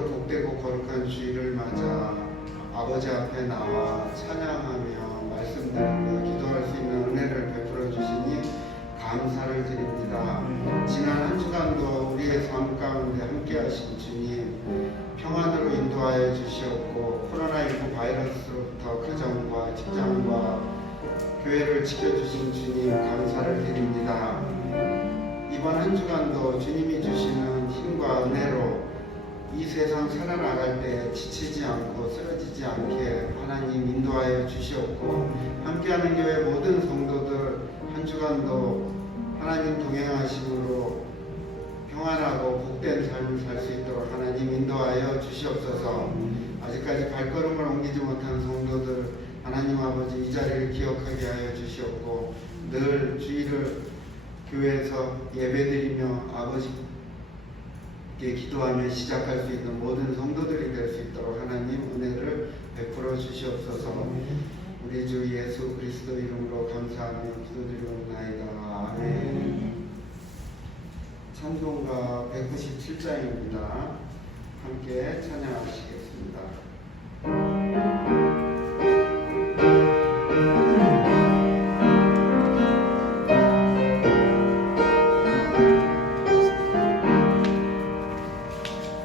오늘도 복되고 거룩한 주일을 맞아 아버지 앞에 나와 찬양하며 말씀드리고 기도할 수 있는 은혜를 베풀어 주시니 감사를 드립니다. 지난 한 주간도 우리의 삶 가운데 함께 하신 주님, 평안으로 인도하여 주시었고 코로나19 바이러스로부터 가정과 직장과 교회를 지켜주신 주님 감사를 드립니다. 이번 한 주간도 주님이 주시는 힘과 은혜로 이 세상 살아나갈 때 지치지 않고 쓰러지지 않게 하나님 인도하여 주시었고, 함께하는 교회 모든 성도들 한 주간도 하나님 동행하심으로 평안하고 복된 삶을 살 수 있도록 하나님 인도하여 주시옵소서. 아직까지 발걸음을 옮기지 못한 성도들 하나님 아버지 이 자리를 기억하게 하여 주시옵고, 늘 주일을 교회에서 예배드리며 아버지께 기도하며 시작할 수 있는 모든 성도들이 될 수 있도록 하나님 은혜를 베풀어 주시옵소서. 우리 주 예수 그리스도 이름으로 감사하며 기도드리옵나이다. 아멘. 찬송가 197장입니다. 함께 찬양하시겠습니다.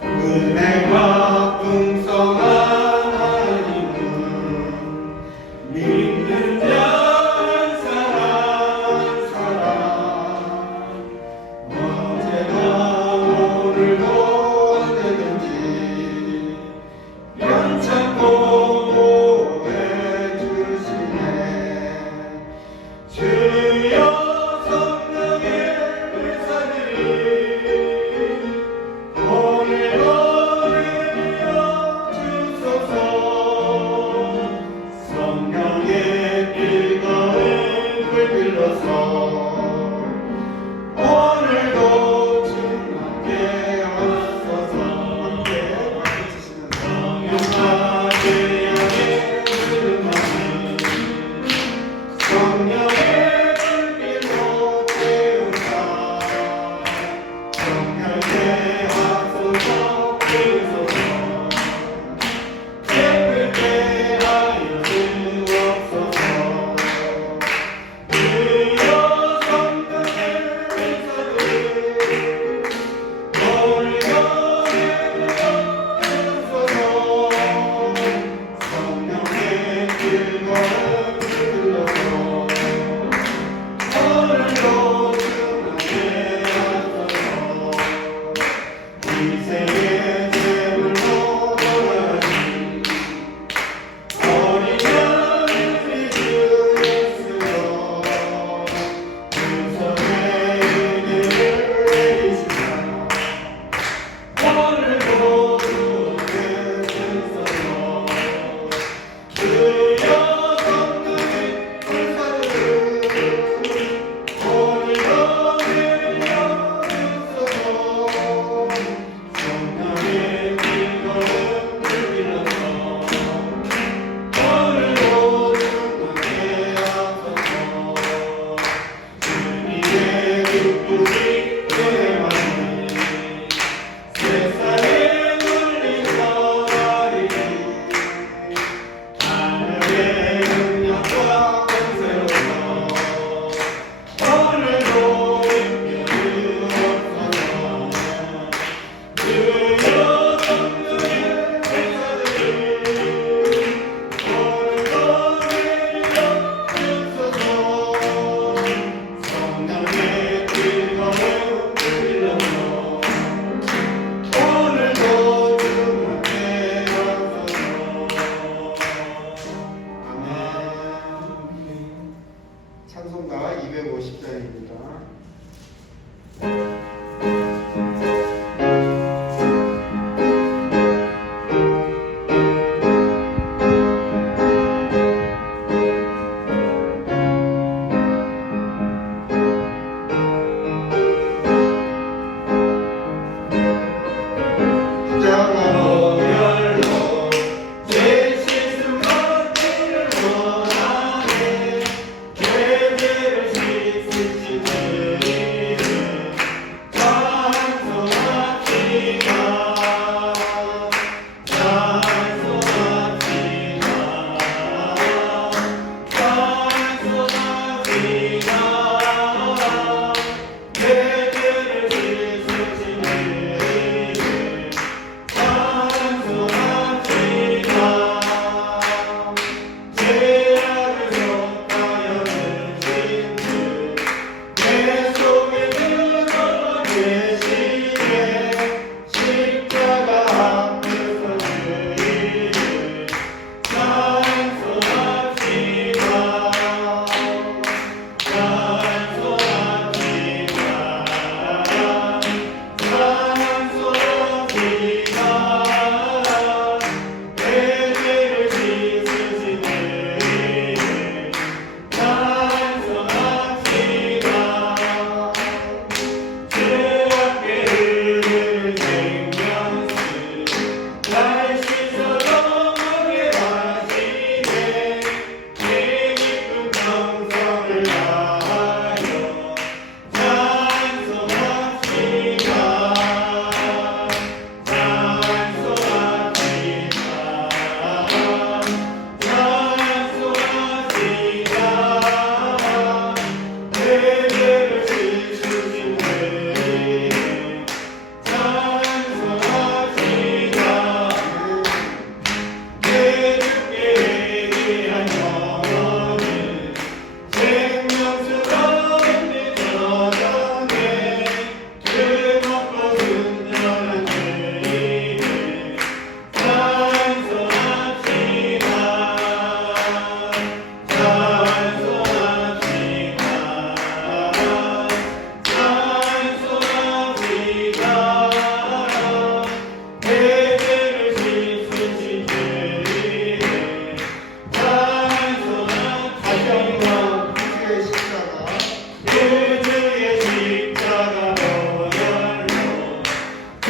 은혜가 풍성한 하나님을 믿는 자 한 사람 언제나 오늘도 언제든지 편찮고 보호해 주시네. 주여 성령의 불사들이 오늘도 오늘도 주님께 하소서. 함께 박수치시면서 성령의 향해 부름하니 성령의 불길로 태우사 성령의 하소서 부르소서. 깨끗게 하여 주옵소서.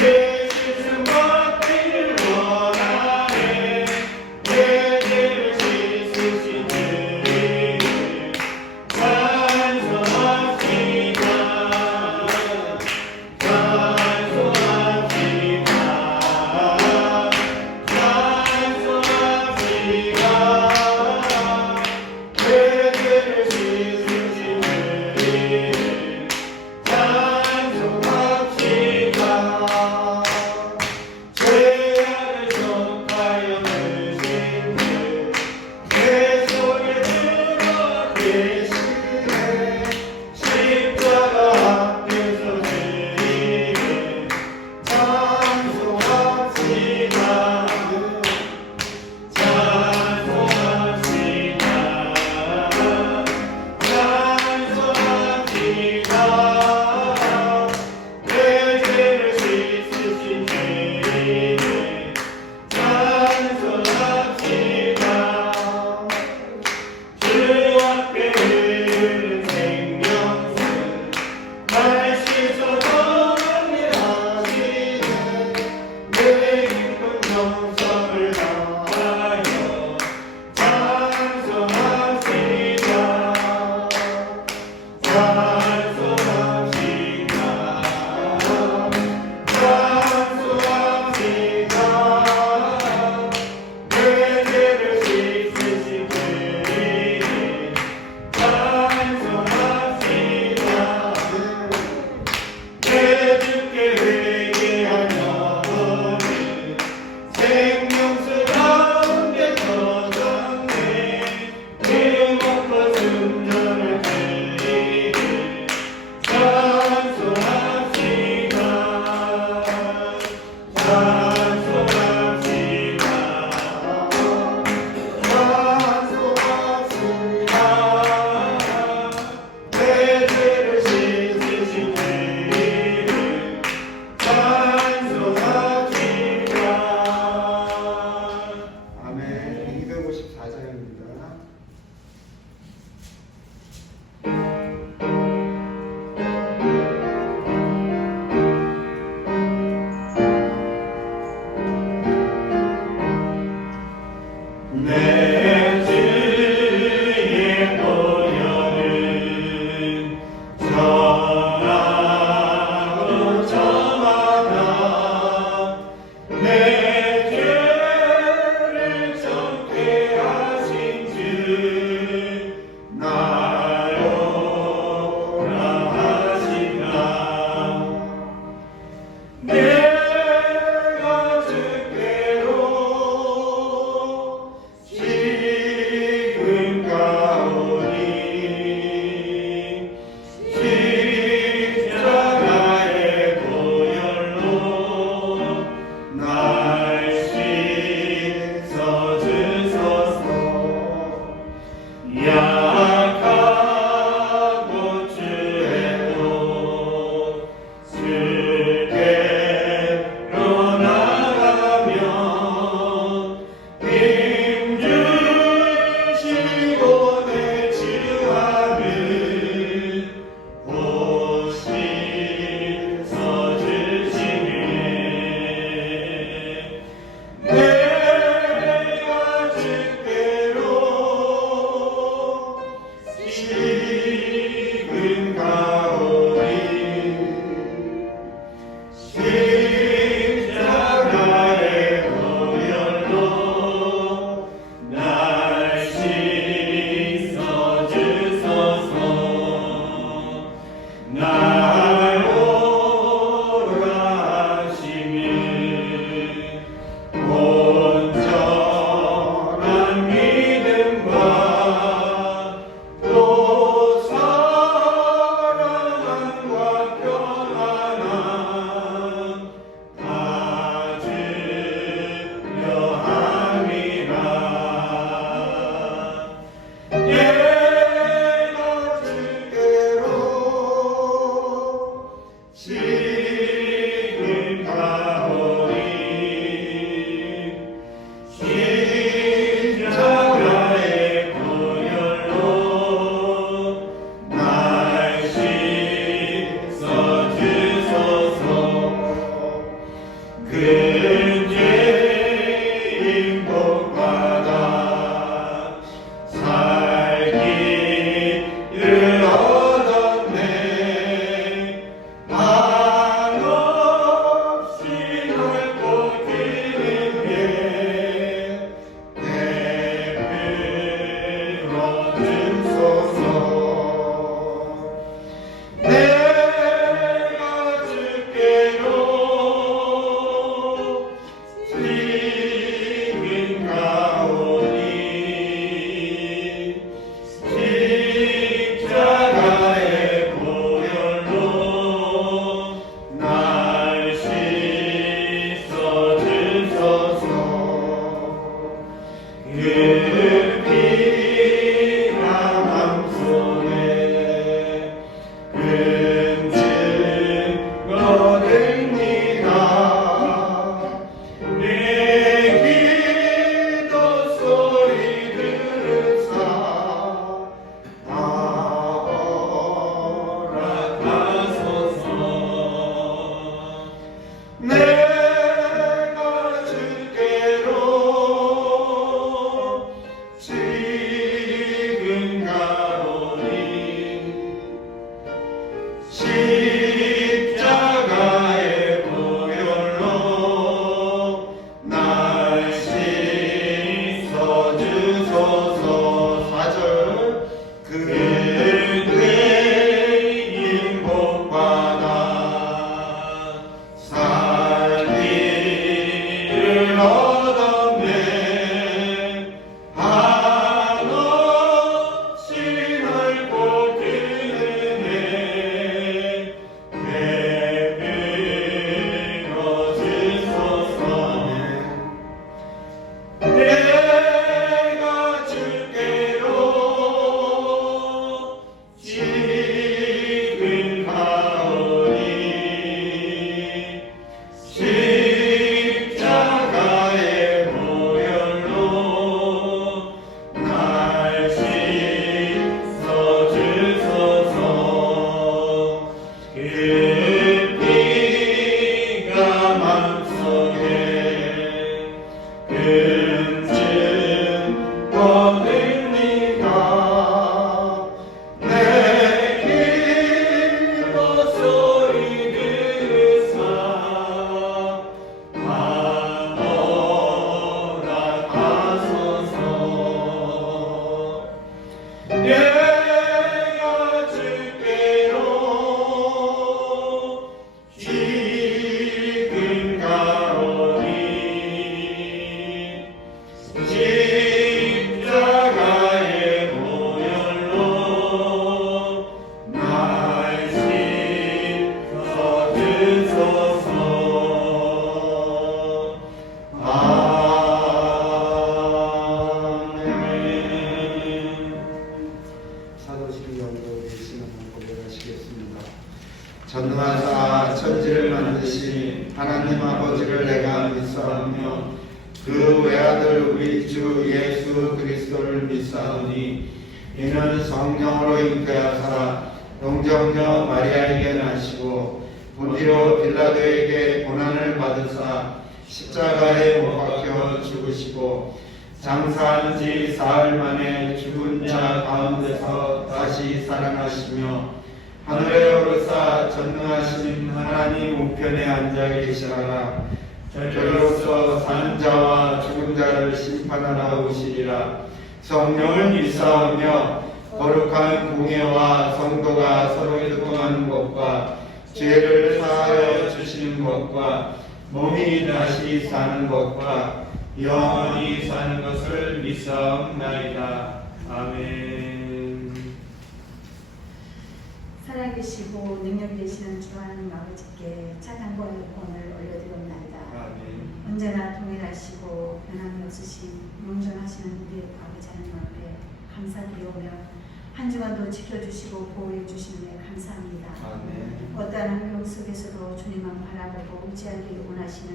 씻음 받기를 원하네 내 죄를 씻으신 주님 찬송합시다 찬송합시다 찬송합시다 내 죄를 씻으신 주님 찬송합시다 근죄인 복받아 살기를 얻었네. 한없이 넓고 기는 게 내필로 주소서. 내가 주께로 지금 가오니 십자가의 보혈로 날 씻어 주소서. 그 피가 맘속에 근증 얻습니다. 내 기도 소리 들으사 허락하소서. 내가 주께로 지금 가오니 십자가의 보혈로 날 씻어 주소서. 4절 근죄인 복받아 살기를 얻었네. 한없이 넓고 기는 내 내필로 주소서. 내가 주께로 지금 가오니 십자가의 보혈로 날 씻어 주소서. 그 피가 맘속에 근증 얻습니다. 내 기도 소리 들으사 허락하소서. 내가 주께로 지금 가오니 십자가의 보혈로 날 씻어 주소서. 아멘. 사도신 영도 계시는 고백하시겠습니다. 전능하사 천지를 만드신 하나님 아버지를 내가 믿사오며 그 외아들 우리 주 예수 그리스도를 믿사오니 이는 성령으로 잉태하사 동정녀 마리아에게 나시고 본디오 빌라도에게 고난을 받으사 십자가에 못 박혀 죽으시고 장사한 지 사흘 만에 죽은 자 가운데서 다시 살아나시며 하늘에 오르사 전능하신 하나님 우편에 앉아 계시다가 저리로서 사는 자와 죽은 자를 심판하러 오시리라. 성령을 믿사오며 거룩한 공예와 성도가 서로 교통하는 것과 죄를 사하여 주시는 것과 몸이 다시 사는 것과 영원히 사는 것을 믿사옵나이다. 아멘. 살아계시고 능력 되시는 주 하나님 아버지께 찬양과 영광을 올려드립니다. 아멘. 언제나 동일하시고 변함이 없으신 영존하시는 우리 아버지 하나님 앞에 감사드리오며 한 주간도 지켜주시고 보호해 주시는 데 감사합니다. 아멘. 어떠한 환경 속에서도 주님만 바라보고 의지하기 원하시는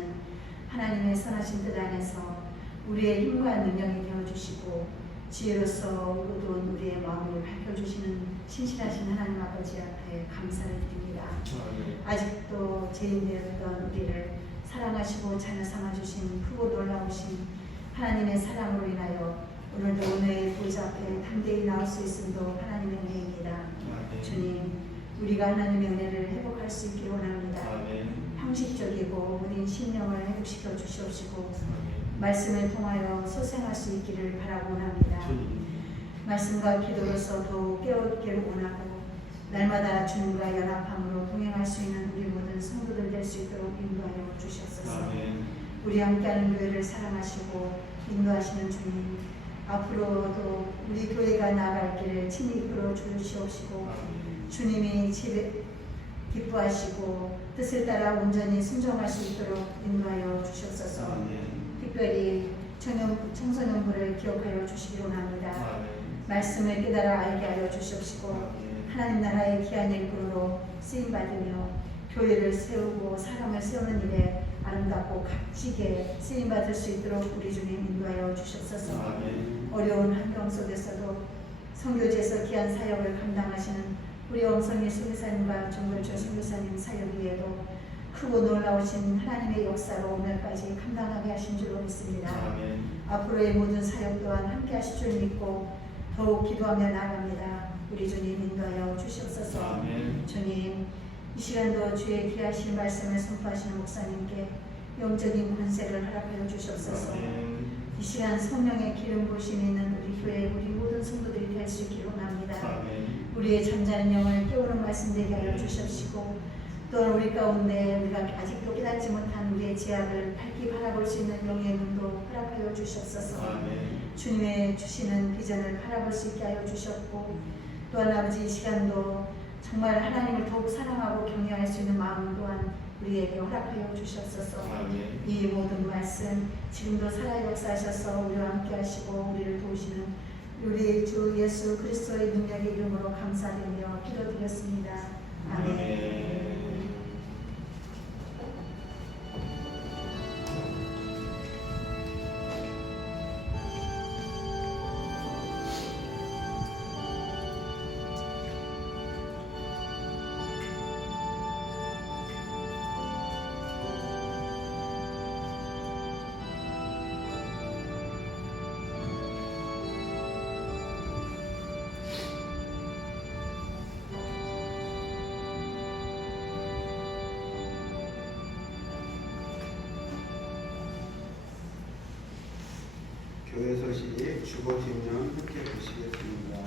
하나님의 선하신 뜻 안에서 우리의 힘과 능력이 되어주시고 지혜로서 어두운 우리의 마음을 밝혀주시는 신실하신 하나님 아버지 앞에 감사를 드립니다. 아직도 죄인 되었던 우리를 사랑하시 사랑하시고 자녀 삼아주신 크고 놀라우신 하나님의 사랑으로 인하여 오늘도 은혜의 보좌 앞에 담대히 나올 수 있음도 하나님의 은혜입니다. 주님, 우리가 하나님의 은혜를 회복할 수 있기를 원합니다. 형식적이고 우리 심령을 회복시켜 주시옵시고 말씀을 통하여 소생할 수 있기를 바라고 원합니다. 말씀과 기도로서 더욱 깨어있기를 원하고 날마다 주님과 연합함으로 동행할 수 있는 우리 모든 성도들 될 수 있도록 인도하여 주시옵소서. 우리 함께하는 교회를 사랑하시고 인도하시는 주님, 앞으로도 우리 교회가 나아갈 길을 친히 이끌어 주시옵시고 주님이 집에 기뻐하시고 뜻을 따라 온전히 순종할 수 있도록 인도하여 주시옵소서. 특별히 청소년부를 기억하여 주시기 원합니다. 말씀을 깨달아 알게 하여 주시옵시고 하나님 나라의 귀한 일꾼으로 쓰임받으며 교회를 세우고 사람을 세우는 일에 아름답고 값지게 쓰임받을 수 있도록 우리 주님 인도하여 주시옵소서. 어려운 환경 속에서도 선교지에서 귀한 사역을 감당하시는 우리 엄성희 선교사님과 정글철 선교사님 사역 위에도 크고 놀라우신 하나님의 역사로 오늘까지 감당하게 하신 줄로 믿습니다. 앞으로의 모든 사역 또한 함께 하실 줄 믿고 더욱 기도하며 나아갑니다. 우리 주님 인도하여 주시옵소서. 주님, 이 시간도 주의 귀하신 말씀을 선포하시는 목사님께 영적인 권세를 허락하여 주시옵소서. 이 시간 성령의 기름 부으심이 있는 우리 교회 우리 모든 성도들이 될 수 있기를 원합니다. 우리의 잠자는 영을 깨우는 말씀 되게 하여 주시옵시고 또한 우리 가운데 우리가 아직도 깨닫지 못한 우리의 죄악을 밝히 바라볼 수 있는 영의 눈도 허락하여 주시옵소서. 주님의 주시는 비전을 바라볼 수 있게 하여 주셨고 또한 아버지 이 시간도 정말 하나님을 더욱 사랑하고 경외할 수 있는 마음 또한 우리에게 허락하여 주시옵소서. 이 모든 말씀 지금도 살아 역사하셔서 우리와 함께 하시고 우리를 도우시는 우리 주 예수 그리스도의 능력의 이름으로 감사드리며 기도드렸습니다. 아멘. 교회 소식 주보 뒷면 함께 보시겠습니다.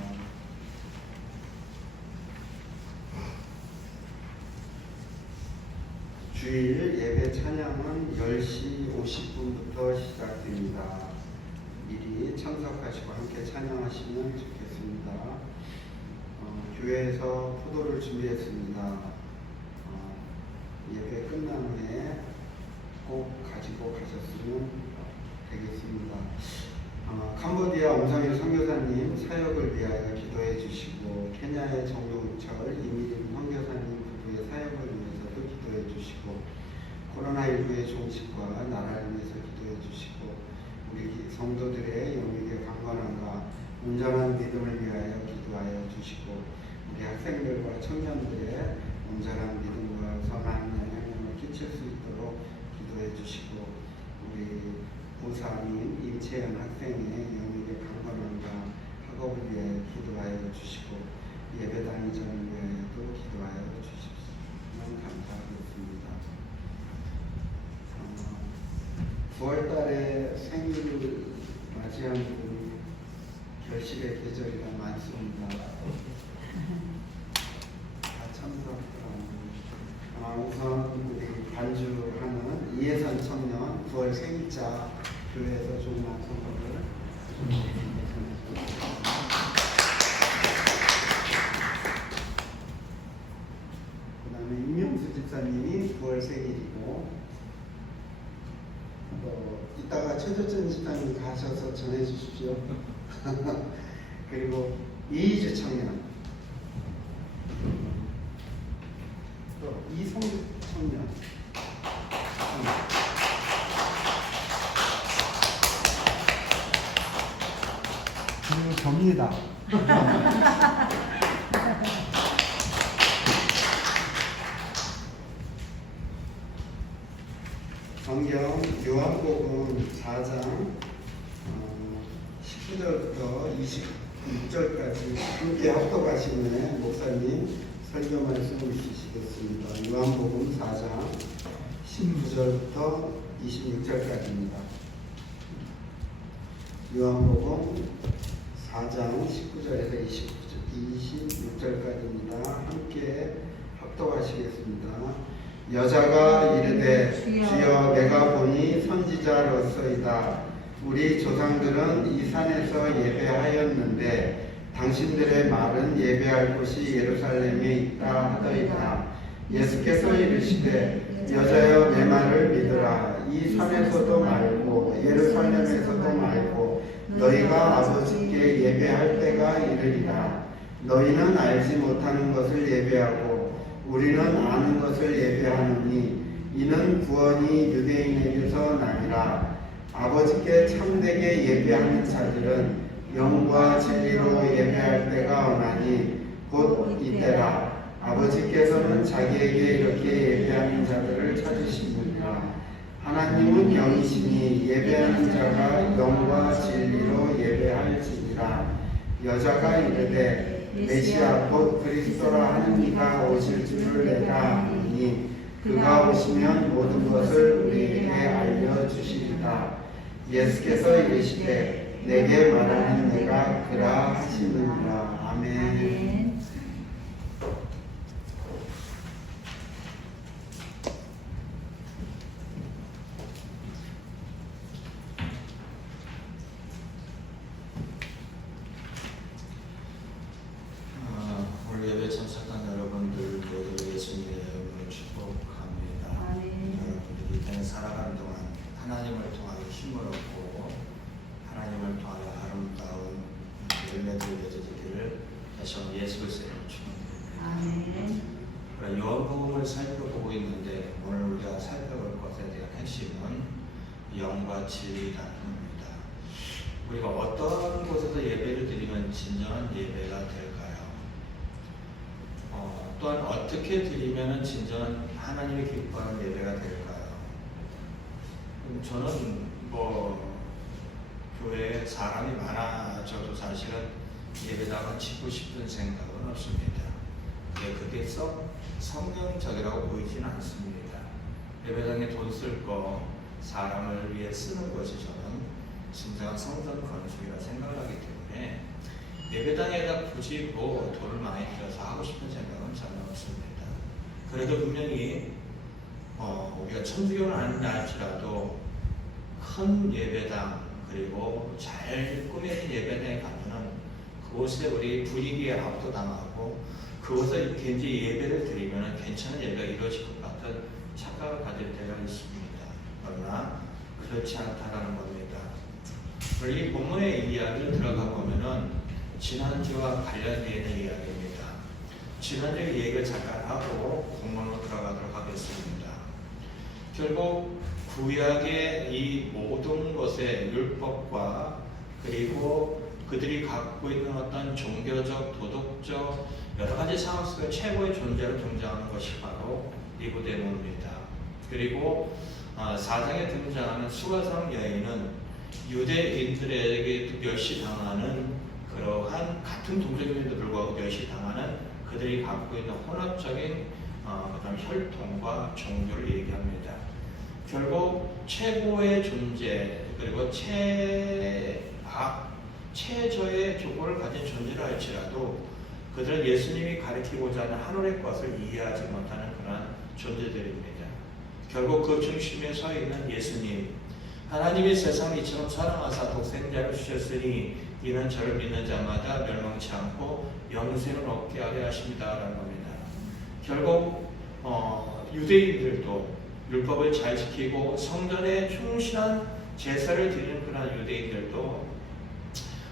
주일 예배 찬양은 10시 50분부터 시작됩니다. 미리 참석하시고 함께 찬양하시면 좋겠습니다. 교회에서 포도를 준비했습니다. 예배 끝난 후에 꼭 가지고 가셨으면 되겠습니다. 캄보디아 엄성일 선교사님 사역을 위하여 기도해 주시고 케냐의 정용철 이미림 선교사님 부부의 사역을 위해서도 기도해 주시고 코로나19의 종식과 나라를 위해서 기도해 주시고 우리 성도들의 영육의 강건함과 온전한 믿음을 위하여 기도하여 주시고 우리 학생들과 청년들의 온전한 믿음과 선한 영향력을 끼칠 수 있도록 기도해 주시고 우리 보사님 임채연 학생의 영역의 강건함과 학업을 위해 기도하여 주시고 예배당 이전을 위하여도 기도하여 주시면 감사하겠습니다. 9월달에 생일을 맞이한 분이 결실의 계절이라 많습니다. 다 참석하더라고요. 우선 우리 반주하는 이혜선 청년 9월 생일자 교회에서 좋은 선물을 그 다음에 임명수 집사님이 9월 생일이고 이따가 최조천 집사님 가셔서 전해 주십시오. 그리고 이희주 청년 또 이성주 청년 그리고 접니다. 성경 요한복음 4장 19절부터 26절까지 함께 합독하시는 목사님 설교 말씀을 주시겠습니다. 요한복음 4장 19절부터 26절까지입니다. 요한복음 4장 19절에서 26절까지입니다. 함께 합독하시겠습니다. 여자가 이르되 주여 내가 보니 선지자로서이다. 우리 조상들은 이 산에서 예배하였는데 당신들의 말은 예배할 곳이 예루살렘에 있다 하더이다. 예수께서 이르시되 여자여 내 말을 믿으라. 이 산에서도 말고 예루살렘에서도 말고 너희가 아버지께 예배할 때가 이르리라. 너희는 알지 못하는 것을 예배하고 우리는 아는 것을 예배하느니 이는 구원이 유대인에게서 나니라. 아버지께 참되게 예배하는 자들은 영과 진리로 예배할 때가 오나니 곧 이때라. 아버지께서는 자기에게 이렇게 예배하는 자들을 찾으시느니라. 하나님은 영이시니 예배하는 자가 영과 진리로 예배할지니라. 여자가 이르되 메시아 곧 그리스도라 하는 이가 오실 줄을 내가 아노니 그가 오시면 모든 것을 우리에게 알려주시리라. 예수께서 이르시되 내게 말하는 내가 그라 하시느니라. 아멘. 오늘 예배 참석한 여러분들 모두 예수님의 이름으로 축복합니다. 여러분들이 이 땅에 살아가는 동안 하나님을 통하여 힘을 얻고 하나님을 통하여 아름다운 열매들 맺어지기를 다시 한번 예수 그리스도의 이름으로 축복합니다. 요한복음을 살펴보고 있는데 오늘 우리가 살펴볼 것에 대한 핵심은 영과 진리라는 겁니다. 우리가 어떤 곳에서 예배를 드리면 진정한 예배가 될까요? 또한 어떻게 드리면 진정한 하나님이 기뻐하는 예배가 될까요? 저는 교회에 사람이 많아져도 사실은 예배당을 짓고 싶은 생각은 없습니다. 그게 성경적이라고 보이지는 않습니다. 예배당에 돈 쓸 거 사람을 위해 쓰는 것이 저는 진정한 성전 건축이라 생각을 하기 때문에 예배당에다 굳이 돈을 많이 들여서 하고 싶은 생각은 전혀 없습니다. 그래도 분명히 우리가 천주교는 아니라 할지라도 큰 예배당 그리고 잘 꾸며진 예배당에 가면은 그곳에 우리 분위기에 압도당하고 그곳에 이제 예배를 드리면 괜찮은 예배가 이루어질 것 같은 착각을 가질 때가 있습니다. 그러나 그렇지 않다라는 겁니다. 이 본문의 이야기를 들어가 보면은 지난주와 관련되어 있는 이야기입니다. 지난주 얘기를 잠깐 하고 본문으로 들어가도록 하겠습니다. 결국 구약의 이 모든 것의 율법과 그리고 그들이 갖고 있는 어떤 종교적, 도덕적 여러 가지 상황 속에 최고의 존재로 등장하는 것이 바로 니고데모입니다. 그리고 4장에 등장하는 수가성 여인은 유대인들에게 멸시당하는 그러한 같은 동족임에도 불구하고 멸시당하는 그들이 갖고 있는 혼합적인 그다음 혈통과 종교를 얘기합니다. 결국 최고의 존재 그리고 최저의 조건을 가진 존재라 할지라도 그들은 예수님이 가리키고자 하는 하늘의 것을 이해하지 못하는 그런 존재들입니다. 결국 그 중심에 서 있는 예수님, 하나님이 세상을 이처럼 사랑하사 독생자를 주셨으니 이는 저를 믿는 자마다 멸망치 않고 영생을 얻게 하려 하십니다라는 겁니다. 결국 유대인들도 율법을 잘 지키고 성전에 충실한 제사를 드리는 그런 유대인들도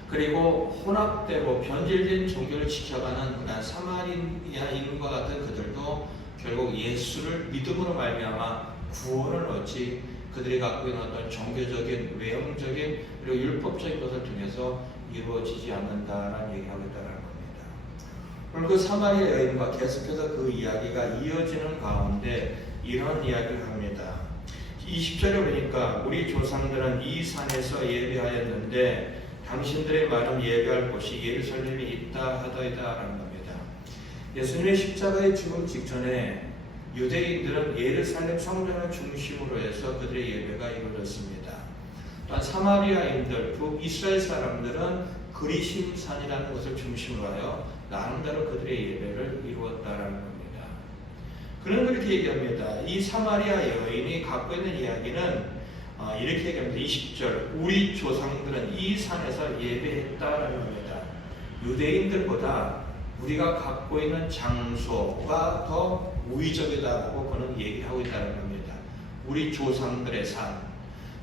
그리고 혼합되고 변질된 종교를 지켜가는 그런 사마리아인과 같은 그들도 결국 예수를 믿음으로 말미암아 구원을 얻지 그들이 갖고 있는 어떤 종교적인 외형적인 그리고 율법적인 것을 통해서 이루어지지 않는다라는 얘기하고 있다는 겁니다. 그럼 그 사마리아 여인과 계속해서 그 이야기가 이어지는 가운데 이런 이야기를 합니다. 20절에 보니까 우리 조상들은 이 산에서 예배하였는데 당신들의 말은 예배할 곳이 예루살렘에 있다 하더이다 라는 겁니다. 예수님의 십자가의 죽음 직전에 유대인들은 예루살렘 성전을 중심으로 해서 그들의 예배가 이루어졌습니다. 또한 사마리아인들, 북이스라엘 사람들은 그리심산이라는 것을 중심으로 하여 나름대로 그들의 예배를 이루었다라는 겁니다. 그는 그렇게 얘기합니다. 이 사마리아 여인이 갖고 있는 이야기는 이렇게 얘기합니다. 20절 우리 조상들은 이 산에서 예배했다라는 겁니다. 유대인들보다 우리가 갖고 있는 장소가 더 우위적이다라고 그는 얘기하고 있다는 겁니다. 우리 조상들의 산,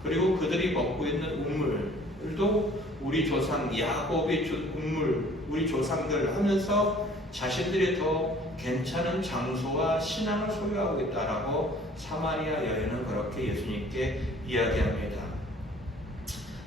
그리고 그들이 먹고 있는 우물도 우리 조상 야곱의 우물, 우리 조상들 하면서 자신들이 더 괜찮은 장소와 신앙을 소유하고 있다라고 사마리아 여인은 그렇게 예수님께 이야기합니다.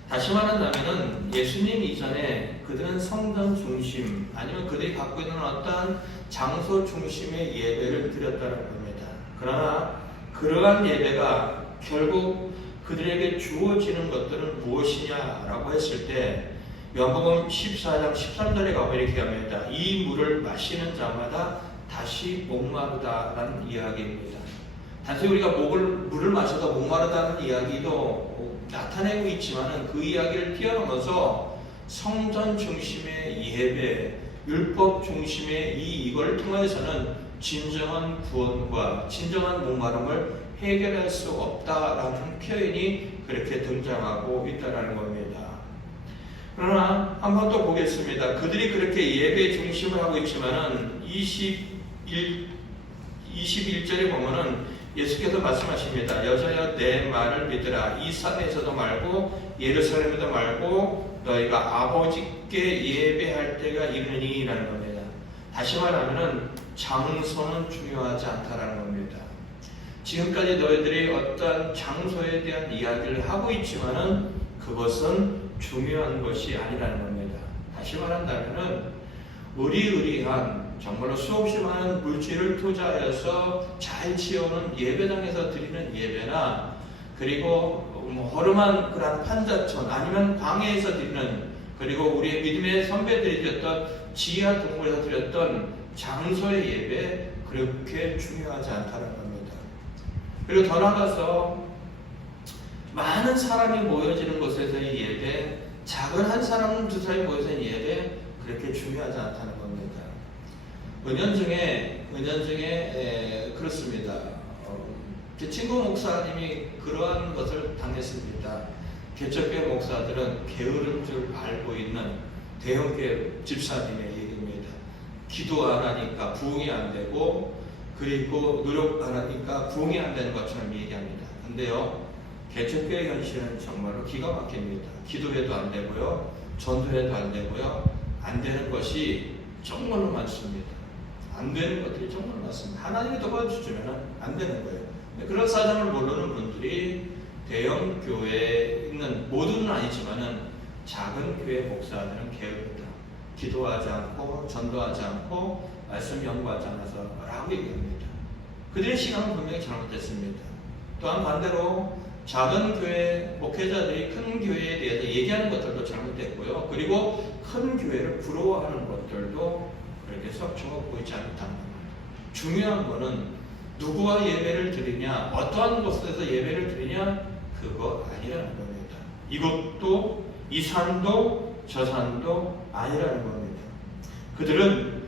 다시 말한다면 예수님 이전에 그들은 성전 중심 아니면 그들이 갖고 있는 어떠한 장소 중심의 예배를 드렸다는 겁니다. 그러나 그러한 예배가 결국 그들에게 주어지는 것들은 무엇이냐라고 했을 때 요한복음 14장 13절에 가면 이렇게 합니다. 이 물을 마시는 자마다 다시 목마르다라는 이야기입니다. 단순히 우리가 물을 마셔도 목마르다는 이야기도 나타내고 있지만 그 이야기를 뛰어넘어서 성전 중심의 예배, 율법 중심의 이걸 통해서는 진정한 구원과 진정한 목마름을 해결할 수 없다라는 표현이 그렇게 등장하고 있다는 겁니다. 그러나 한 번 더 보겠습니다. 그들이 그렇게 예배 중심을 하고 있지만은 21절에 보면은 예수께서 말씀하십니다. 여자여 내 말을 믿으라. 이 산에서도 말고 예루살렘에도 말고 너희가 아버지께 예배할 때가 이르니 라는 겁니다. 다시 말하면은 장소는 중요하지 않다라는 겁니다. 지금까지 너희들이 어떤 장소에 대한 이야기를 하고 있지만은 그것은 중요한 것이 아니라는 겁니다. 다시 말한다면은 의리의리한 정말로 수없이 많은 물질을 투자해서 잘 지어놓은 예배당에서 드리는 예배나 그리고 허름한 그런 판자촌 아니면 광야에서 드리는 그리고 우리의 믿음의 선배들이 드렸던 지하 동굴에서 드렸던 장소의 예배 그렇게 중요하지 않다는 겁니다. 그리고 더 나아가서 많은 사람이 모여지는 곳에서의 예배, 작은 한 사람 두 사람이 모여서의 예배 그렇게 중요하지 않다는 겁니다. 은연 중에 그렇습니다. 제 친구 목사님이 그러한 것을 당했습니다. 개척교회 목사들은 게으른 줄 알고 있는 대형교회 집사님의 얘기입니다. 기도 안 하니까 부흥이 안 되고 그리고 노력 안 하니까 부흥이 안 되는 것처럼 얘기합니다. 근데요, 개척교회 현실은 정말로 기가 막힙니다. 기도회도 안 되고요, 전도회도 안 되고요, 안 되는 것이 정말로 많습니다. 안 되는 것들이 정말 많습니다. 하나님이 도와주시면 안 되는 거예요. 그런 사정을 모르는 분들이 대형 교회에 있는 모두는 아니지만은 작은 교회 목사들은 게으르다. 기도하지 않고 전도하지 않고 말씀 연구하지 않아서 라고 얘기합니다. 그들의 시각은 분명히 잘못됐습니다. 또한 반대로 작은 교회 목회자들이 큰 교회에 대해서 얘기하는 것들도 잘못됐고요. 그리고 큰 교회를 부러워하는 것들도 그렇게 썩 좋아 보이지 않다는 겁니다. 중요한 거는 누구와 예배를 드리냐, 어떠한 곳에서 예배를 드리냐, 그거 아니라는 겁니다. 이것도 이 산도 저 산도 아니라는 겁니다. 그들은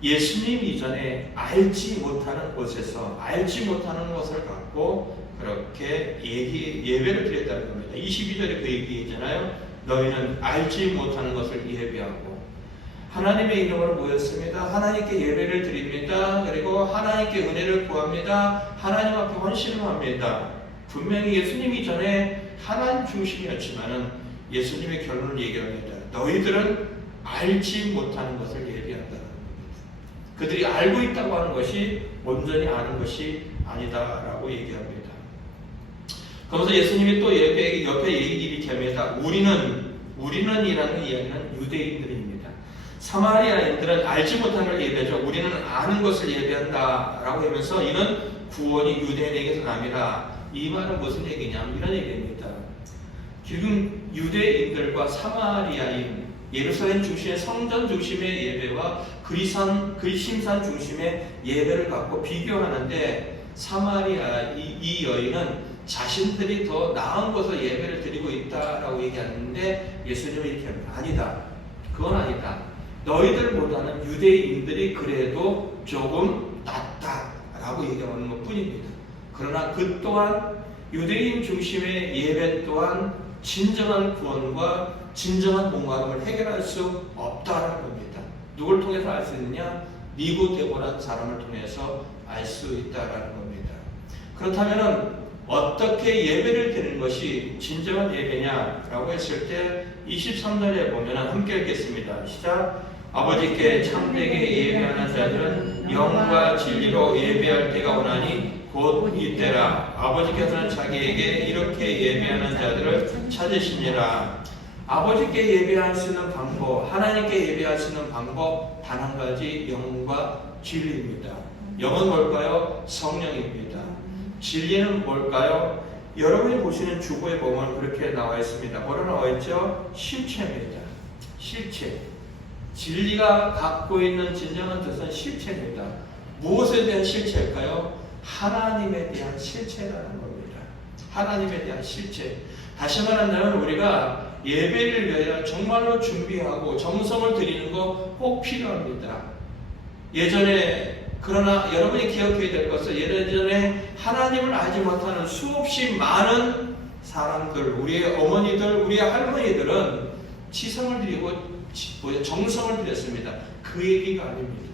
예수님 이전에 알지 못하는 곳에서 알지 못하는 것을 갖고 그렇게 예배를 드렸다는 겁니다. 22절에 그 얘기잖아요. 너희는 알지 못하는 것을 예배하고 하나님의 이름으로 모였습니다. 하나님께 예배를 드립니다. 그리고 하나님께 은혜를 구합니다. 하나님 앞에 헌신을 합니다. 분명히 예수님 이전에 하나님 중심이었지만은 예수님의 결론을 얘기합니다. 너희들은 알지 못하는 것을 예배한다는 겁니다. 그들이 알고 있다고 하는 것이 온전히 아는 것이 아니다라고 얘기합니다. 그러면서 예수님이 또 옆에 이렇게 합니다. 우리는 이라는 이야기는 유대인들입니다. 사마리아인들은 알지 못하는 걸 예배하죠. 우리는 아는 것을 예배한다라고 하면서 이는 구원이 유대인에게서 남이라 이 말은 무슨 얘기냐? 이런 얘기입니다. 지금 유대인들과 사마리아인, 예루살렘 중심의 성전 중심의 예배와 그리심산 중심의 예배를 갖고 비교하는데, 사마리아 이 여인은 자신들이 더 나은 곳에서 예배를 드리고 있다라고 얘기하는데, 예수님은 이렇게 합니다. 아니다. 그건 아니다. 너희들보다는 유대인들이 그래도 조금 낫다라고 얘기하는 것 뿐입니다. 그러나 그 또한 유대인 중심의 예배 또한 진정한 구원과 진정한 목마름을 해결할 수 없다라는 겁니다. 누굴 통해서 알 수 있느냐? 니고데모라는 사람을 통해서 알 수 있다라는 겁니다. 그렇다면 어떻게 예배를 드리는 것이 진정한 예배냐라고 했을 때 23절에 보면 함께 읽겠습니다. 시작. 아버지께 참되게 예배하는 자들은 영과 진리로 예배할 때가 오나니 곧 이때라. 아버지께서는 자기에게 이렇게 예배하는 자들을 찾으시니라. 아버지께 예배할 수 있는 방법, 하나님께 예배할 수 있는 방법 단 한 가지, 영과 진리입니다. 영은 뭘까요? 성령입니다. 진리는 뭘까요? 여러분이 보시는 주보에 보면 그렇게 나와 있습니다. 뭐로 나와 있죠? 실체입니다. 실체. 진리가 갖고 있는 진정한 뜻은 실체입니다. 무엇에 대한 실체일까요? 하나님에 대한 실체라는 겁니다. 하나님에 대한 실체. 다시 말한다면 우리가 예배를 위하여 정말로 준비하고 정성을 들이는 거 꼭 필요합니다. 그러나 여러분이 기억해야 될 것은, 예전에 하나님을 알지 못하는 수없이 많은 사람들, 우리의 어머니들, 우리의 할머니들은 지성을 드리고 정성을 드렸습니다. 그 얘기가 아닙니다.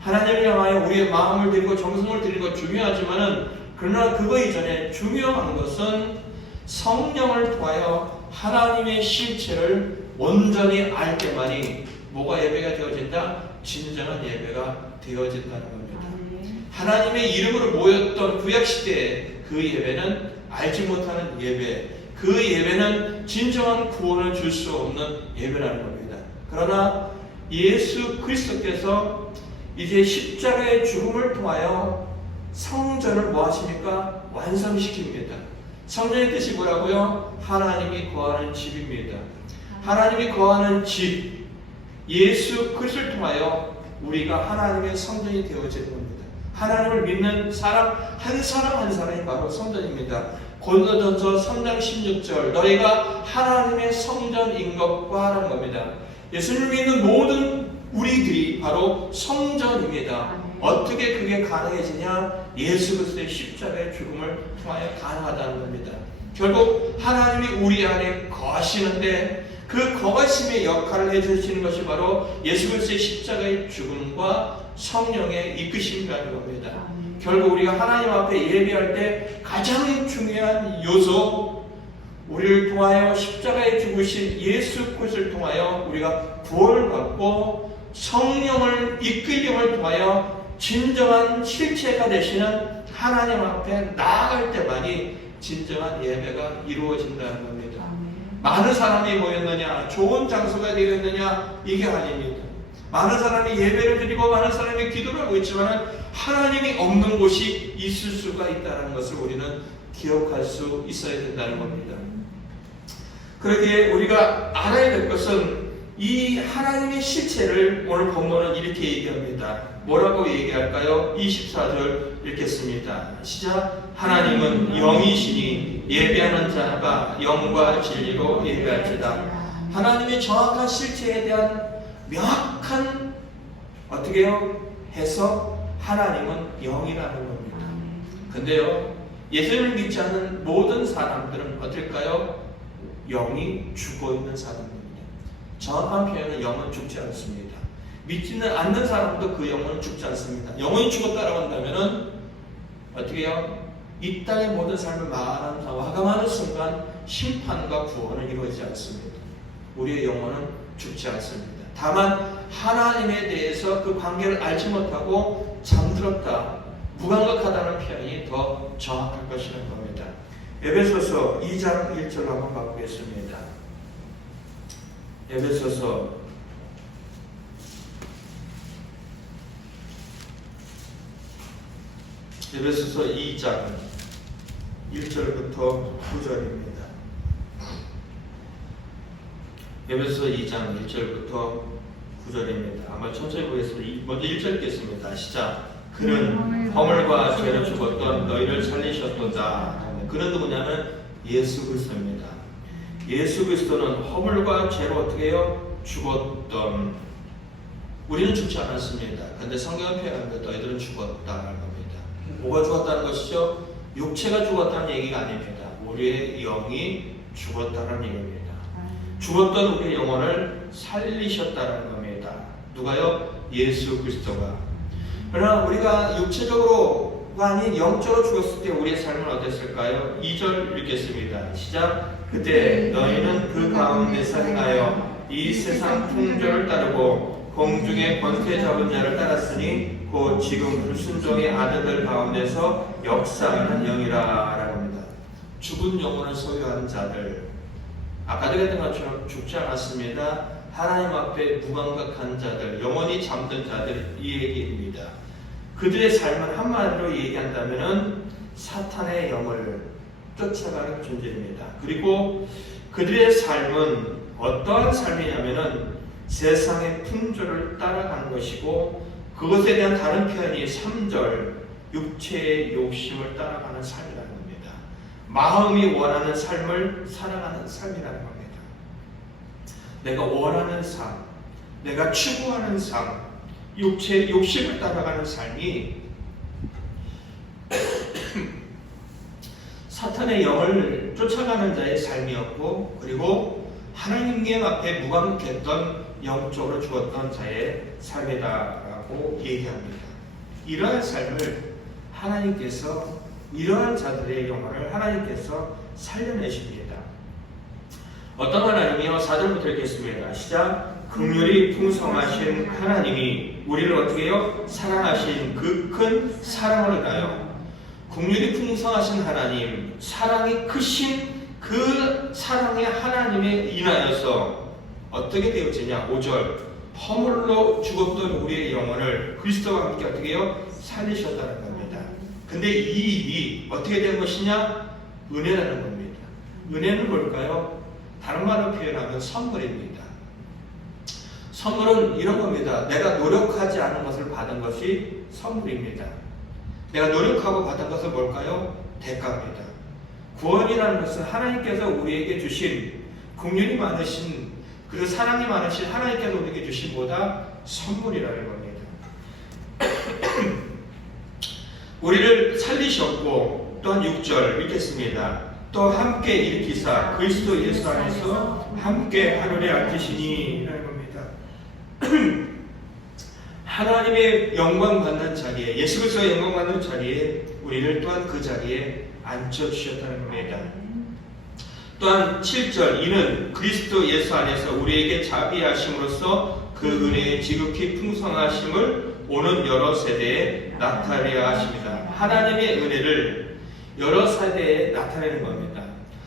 하나님을 향하여 우리의 마음을 드리고 정성을 드리는 것 중요하지만은, 그러나 그거 이전에 중요한 것은 성령을 통하여 하나님의 실체를 온전히 알 때만이 뭐가 예배가 되어진다? 진정한 예배가 되어진다는 겁니다. 하나님의 이름으로 모였던 구약시대의 그 예배는 알지 못하는 예배, 그 예배는 진정한 구원을 줄 수 없는 예배라는 겁니다. 그러나 예수 그리스도께서 이제 십자가의 죽음을 통하여 성전을 뭐 하십니까? 완성시킵니다. 성전의 뜻이 뭐라고요? 하나님이 거하는 집입니다. 하나님이 거하는 집, 예수 그리스도를 통하여 우리가 하나님의 성전이 되어지는 겁니다. 하나님을 믿는 사람 한 사람이 바로 성전입니다. 고린도전서 3장 16절, 너희가 하나님의 성전인 것과 하는 겁니다. 예수님을 믿는 모든 우리들이 바로 성전입니다. 어떻게 그게 가능해지냐? 예수 그리스도의 십자가의 죽음을 통하여 가능하다는 겁니다. 결국 하나님이 우리 안에 거하시는데, 그 거하심의 역할을 해주시는 것이 바로 예수 그리스도의 십자가의 죽음과 성령의 이끄심이라는 겁니다. 결국 우리가 하나님 앞에 예배할 때 가장 중요한 요소, 우리를 통하여 십자가에 죽으신 예수 그리스도를 통하여 우리가 구원을 받고 성령을 이끌림을 통하여 진정한 실체가 되시는 하나님 앞에 나아갈 때만이 진정한 예배가 이루어진다는 겁니다. 많은 사람이 모였느냐, 좋은 장소가 되었느냐, 이게 아닙니다. 많은 사람이 예배를 드리고 많은 사람이 기도를 하고 있지만 하나님이 없는 곳이 있을 수가 있다는 것을 우리는 기억할 수 있어야 된다는 겁니다. 그러기에 우리가 알아야 될 것은 이 하나님의 실체를 오늘 본문은 이렇게 얘기합니다. 뭐라고 얘기할까요? 24절 읽겠습니다. 시작. 하나님은 영이시니 예배하는 자가 영과 진리로 예배할지다. 하나님의 정확한 실체에 대한 명확한 어떻게 해요? 해석, 하나님은 영이라는 겁니다. 근데요, 예수님을 믿지 않는 모든 사람들은 어떨까요? 영이 죽어있는 사람입니다. 정확한 표현은 영은 죽지 않습니다. 믿지는 않는 사람도 그 영혼은 죽지 않습니다. 영혼이 죽었다라고 한다면은 어떻게 해요? 이 땅의 모든 삶을 마감하는 순간 심판과 구원은 이루어지지 않습니다. 우리의 영혼은 죽지 않습니다. 다만 하나님에 대해서 그 관계를 알지 못하고 잠들었다, 무감각하다는 표현이 더 정확할 것이라는 겁니다. 에베소서 2장 1절 한번 바꾸겠습니다. 에베소서 2장 1절부터 9절입니다. 에베소 2장 1절부터 9절입니다. 한번 천천히 보겠습니다. 먼저 1절 읽겠습니다. 시작. 그는 허물과 죄를 죽었던 너희를 살리셨도다. 그는 누구냐면 예수 그리스도입니다. 예수 그리스도는 허물과 죄로 어떻게 해요? 죽었던. 우리는 죽지 않았습니다. 근데 성경은 표현합니다. 너희들은 죽었다는 겁니다. 뭐가 죽었다는 것이죠? 육체가 죽었다는 얘기가 아닙니다. 우리의 영이 죽었다는 얘기입니다. 죽었던 우리의 영혼을 살리셨다는 겁니다. 누가요? 예수 그리스도가. 그러나 우리가 육체적으로가 아닌 영적으로 죽었을 때 우리의 삶은 어땠을까요? 2절 읽겠습니다. 시작. 그때 너희는 그 가운데서 행하여 이 세상 풍조를 따르고 공중의 권세 잡은 자를 따랐으니 곧 지금 불순종의 아들들 가운데서 역사하는 영이라 라고 합니다. 죽은 영혼을 소유한 자들, 아까도 했던 것처럼 죽지 않았습니다. 하나님 앞에 무감각한 자들, 영원히 잠든 자들, 이 얘기입니다. 그들의 삶은 한마디로 얘기한다면 사탄의 영을 쫓아가는 존재입니다. 그리고 그들의 삶은 어떠한 삶이냐면은 세상의 풍조를 따라가는 것이고, 그것에 대한 다른 표현이 3절, 육체의 욕심을 따라가는 삶이라는 겁니다. 마음이 원하는 삶을 살아가는 삶이라는 겁니다. 내가 원하는 삶, 내가 추구하는 삶, 육체의 욕심을 따라가는 삶이 사탄의 영을 쫓아가는 자의 삶이었고, 그리고 하나님께 앞에 무감각했던 영적으로 죽었던 자의 삶이다라고 얘기합니다. 이러한 삶을 하나님께서, 이러한 자들의 영혼을 하나님께서 살려내십니다. 어떤 하나님이요? 4절부터 읽겠습니다. 시작. 긍휼이 풍성하신 하나님이 우리를 어떻게 해요? 사랑하신 그 큰 사랑을 인하여. 긍휼이 풍성하신 하나님, 사랑이 크신 그 사랑의 하나님에 인하여서 어떻게 되었느냐? 5절. 허물로 죽었던 우리의 영혼을 그리스도와 함께 어떻게 해요? 살리셨다는 겁니다. 근데 이 일이 어떻게 된 것이냐? 은혜라는 겁니다. 은혜는 뭘까요? 다른 말로 표현하면 선물입니다. 선물은 이런 겁니다. 내가 노력하지 않은 것을 받은 것이 선물입니다. 내가 노력하고 받은 것은 뭘까요? 대가입니다. 구원이라는 것은 하나님께서 우리에게 주신 긍휼이 많으신, 그리고 사랑이 많으신 하나님께서 우리에게 주신 보다 선물이라는 겁니다. 우리를 살리셨고, 또한 6절 읽겠습니다. 또 함께 일으키사 그리스도 예수 안에서 함께 하늘에 앉으시니 라는 겁니다. 하나님의 영광 받는 자리에, 예수 그리스도의 영광 받는 자리에 우리를 또한 그 자리에 앉혀주셨다는 겁니다. 또한 7절, 이는 그리스도 예수 안에서 우리에게 자비하심으로써 그 은혜의 지극히 풍성하심을 오는 여러 세대에 나타내야 하십니다. 하나님의 은혜를 여러 세대에 나타내는 겁니다.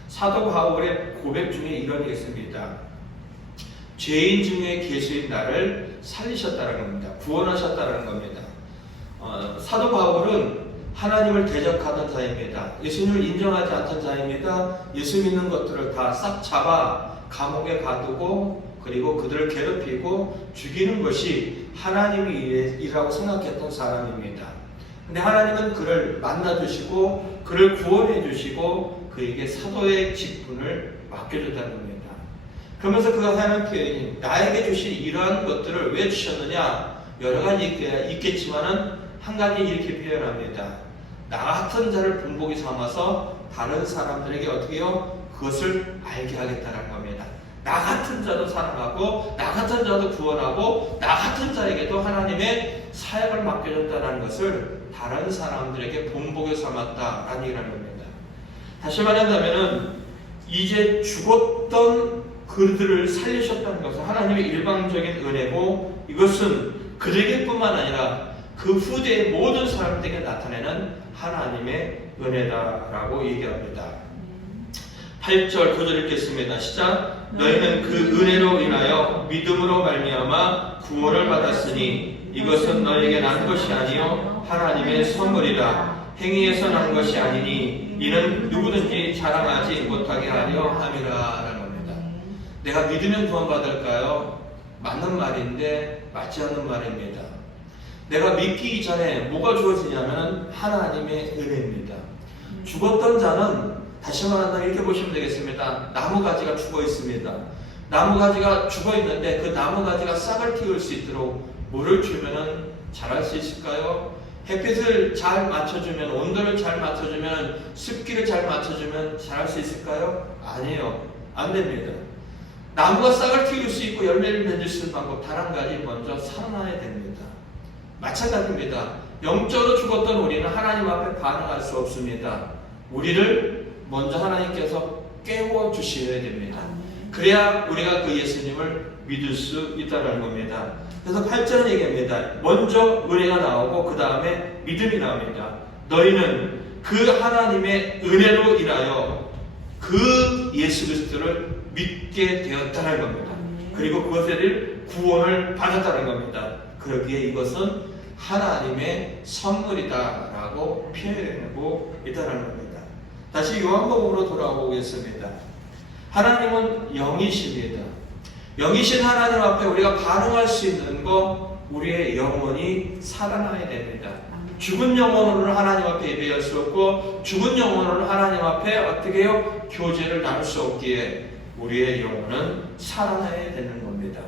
사도 바울의 고백 중에 이런 게 있습니다. 죄인 중에 계신 나를 살리셨다는 겁니다. 구원하셨다는 겁니다. 사도 바울은 하나님을 대적하던 자입니다. 예수님을 인정하지 않던 자입니다. 예수 믿는 것들을 다 싹 잡아 감옥에 가두고, 그리고 그들을 괴롭히고 죽이는 것이 하나님의 일이라고 생각했던 사람입니다. 근데 하나님은 그를 만나주시고 그를 구원해주시고 그에게 사도의 직분을 맡겨줬다는 겁니다. 그러면서 그가 하는 표현이, 나에게 주신 이러한 것들을 왜 주셨느냐? 여러 가지 있겠지만은 한 가지 이렇게 표현합니다. 나 같은 자를 본보기 삼아서 다른 사람들에게 어떻게 해요? 그것을 알게 하겠다는 겁니다. 나 같은 자도 사랑하고, 나 같은 자도 구원하고, 나 같은 자에게도 하나님의 사역을 맡겨줬다는 것을 다른 사람들에게 본보기 삼았다라는 얘기를 하는 겁니다. 다시 말한다면은 이제 죽었던 그들을 살리셨다는 것은 하나님의 일방적인 은혜고, 이것은 그들에게뿐만 아니라 그 후대의 모든 사람들에게 나타내는 하나님의 은혜다라고 얘기합니다. 8절 9절 읽겠습니다. 시작. 너희는 그 은혜로 인하여 믿음으로 말미암아 구원을 받았으니 이것은 너에게 난 것이 아니요 하나님의 선물이라. 행위에서 난 것이 아니니 이는 누구든지 자랑하지 못하게 하려 함이라라는 겁니다. 내가 믿으면 구원받을까요? 맞는 말인데 맞지 않는 말입니다. 내가 믿기 전에 뭐가 주어지냐면 하나님의 은혜입니다. 죽었던 자는 다시 말한다면 이렇게 보시면 되겠습니다. 나무가지가 죽어 있습니다. 나무가지가 죽어 있는데 그 나무가지가 싹을 틔울 수 있도록 물을 주면은 자랄 수 있을까요? 햇빛을 잘 맞춰주면, 온도를 잘 맞춰주면, 습기를 잘 맞춰주면 자랄 수 있을까요? 아니에요. 안 됩니다. 나무가 싹을 틔울 수 있고 열매를 맺을 수 있는 방법 단 한 가지, 먼저 살아나야 됩니다. 마찬가지입니다. 영적으로 죽었던 우리는 하나님 앞에 반응할 수 없습니다. 우리를 먼저 하나님께서 깨워주셔야 됩니다. 그래야 우리가 그 예수님을 믿을 수 있다는 겁니다. 그래서 8절은 얘기합니다. 먼저 은혜가 나오고 그 다음에 믿음이 나옵니다. 너희는 그 하나님의 은혜로 인하여 그 예수 그리스도를 믿게 되었다는 겁니다. 그리고 그것을 구원을 받았다는 겁니다. 그러기에 이것은 하나님의 선물이다라고 표현하고 있다는 겁니다. 다시 요한복음으로 돌아오겠습니다. 하나님은 영이십니다. 영이신 하나님 앞에 우리가 반응할 수 있는 거, 우리의 영혼이 살아나야 됩니다. 죽은 영혼으로는 하나님 앞에 예배할 수 없고, 죽은 영혼으로는 하나님 앞에 어떻게 해요? 교제를 나눌 수 없기에 우리의 영혼은 살아나야 되는 겁니다.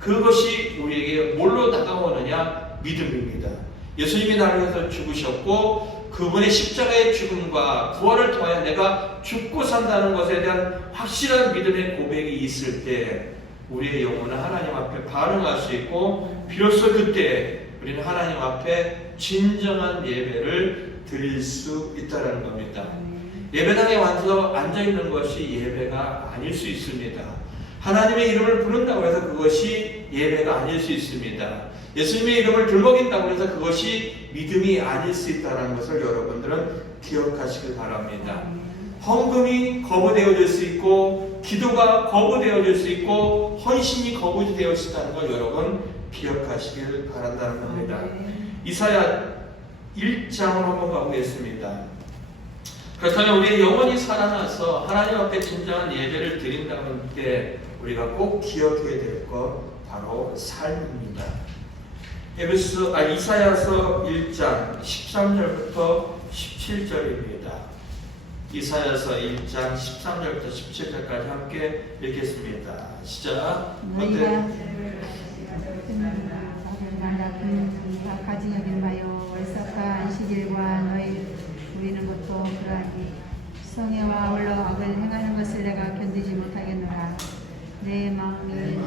그것이 우리에게 뭘로 다가오느냐? 믿음입니다. 예수님이 나를 위해서 죽으셨고 그분의 십자가의 죽음과 부활을 통하여 내가 죽고 산다는 것에 대한 확실한 믿음의 고백이 있을 때 우리의 영혼은 하나님 앞에 반응할 수 있고, 비로소 그때 우리는 하나님 앞에 진정한 예배를 드릴 수 있다는 겁니다. 예배당에 와서 앉아있는 것이 예배가 아닐 수 있습니다. 하나님의 이름을 부른다고 해서 그것이 예배가 아닐 수 있습니다. 예수님의 이름을 들먹인다고 해서 그것이 믿음이 아닐 수 있다는 것을 여러분들은 기억하시길 바랍니다. 헌금이 거부되어질 수 있고, 기도가 거부되어질 수 있고, 헌신이 거부되어질 수 있다는 걸 여러분 기억하시길 바란다는 겁니다. 이사야 1장으로 한번 가보겠습니다. 그렇다면 우리의 영혼이 살아나서 하나님 앞에 진정한 예배를 드린다는 때 우리가 꼭 기억해야 될 것 바로 삶입니다. 이사야서 1장 13절부터 17절입니다. 이사야서 1장 13절부터 17절까지 함께 읽겠습니다. 시작. 너희가 가진 여길 봐요. 월삭과 안식일과 너희 우리는 것도 그러하니 성애와 올러 악을 행하는 것을 내가 견디지 못하겠노라. 내 마음이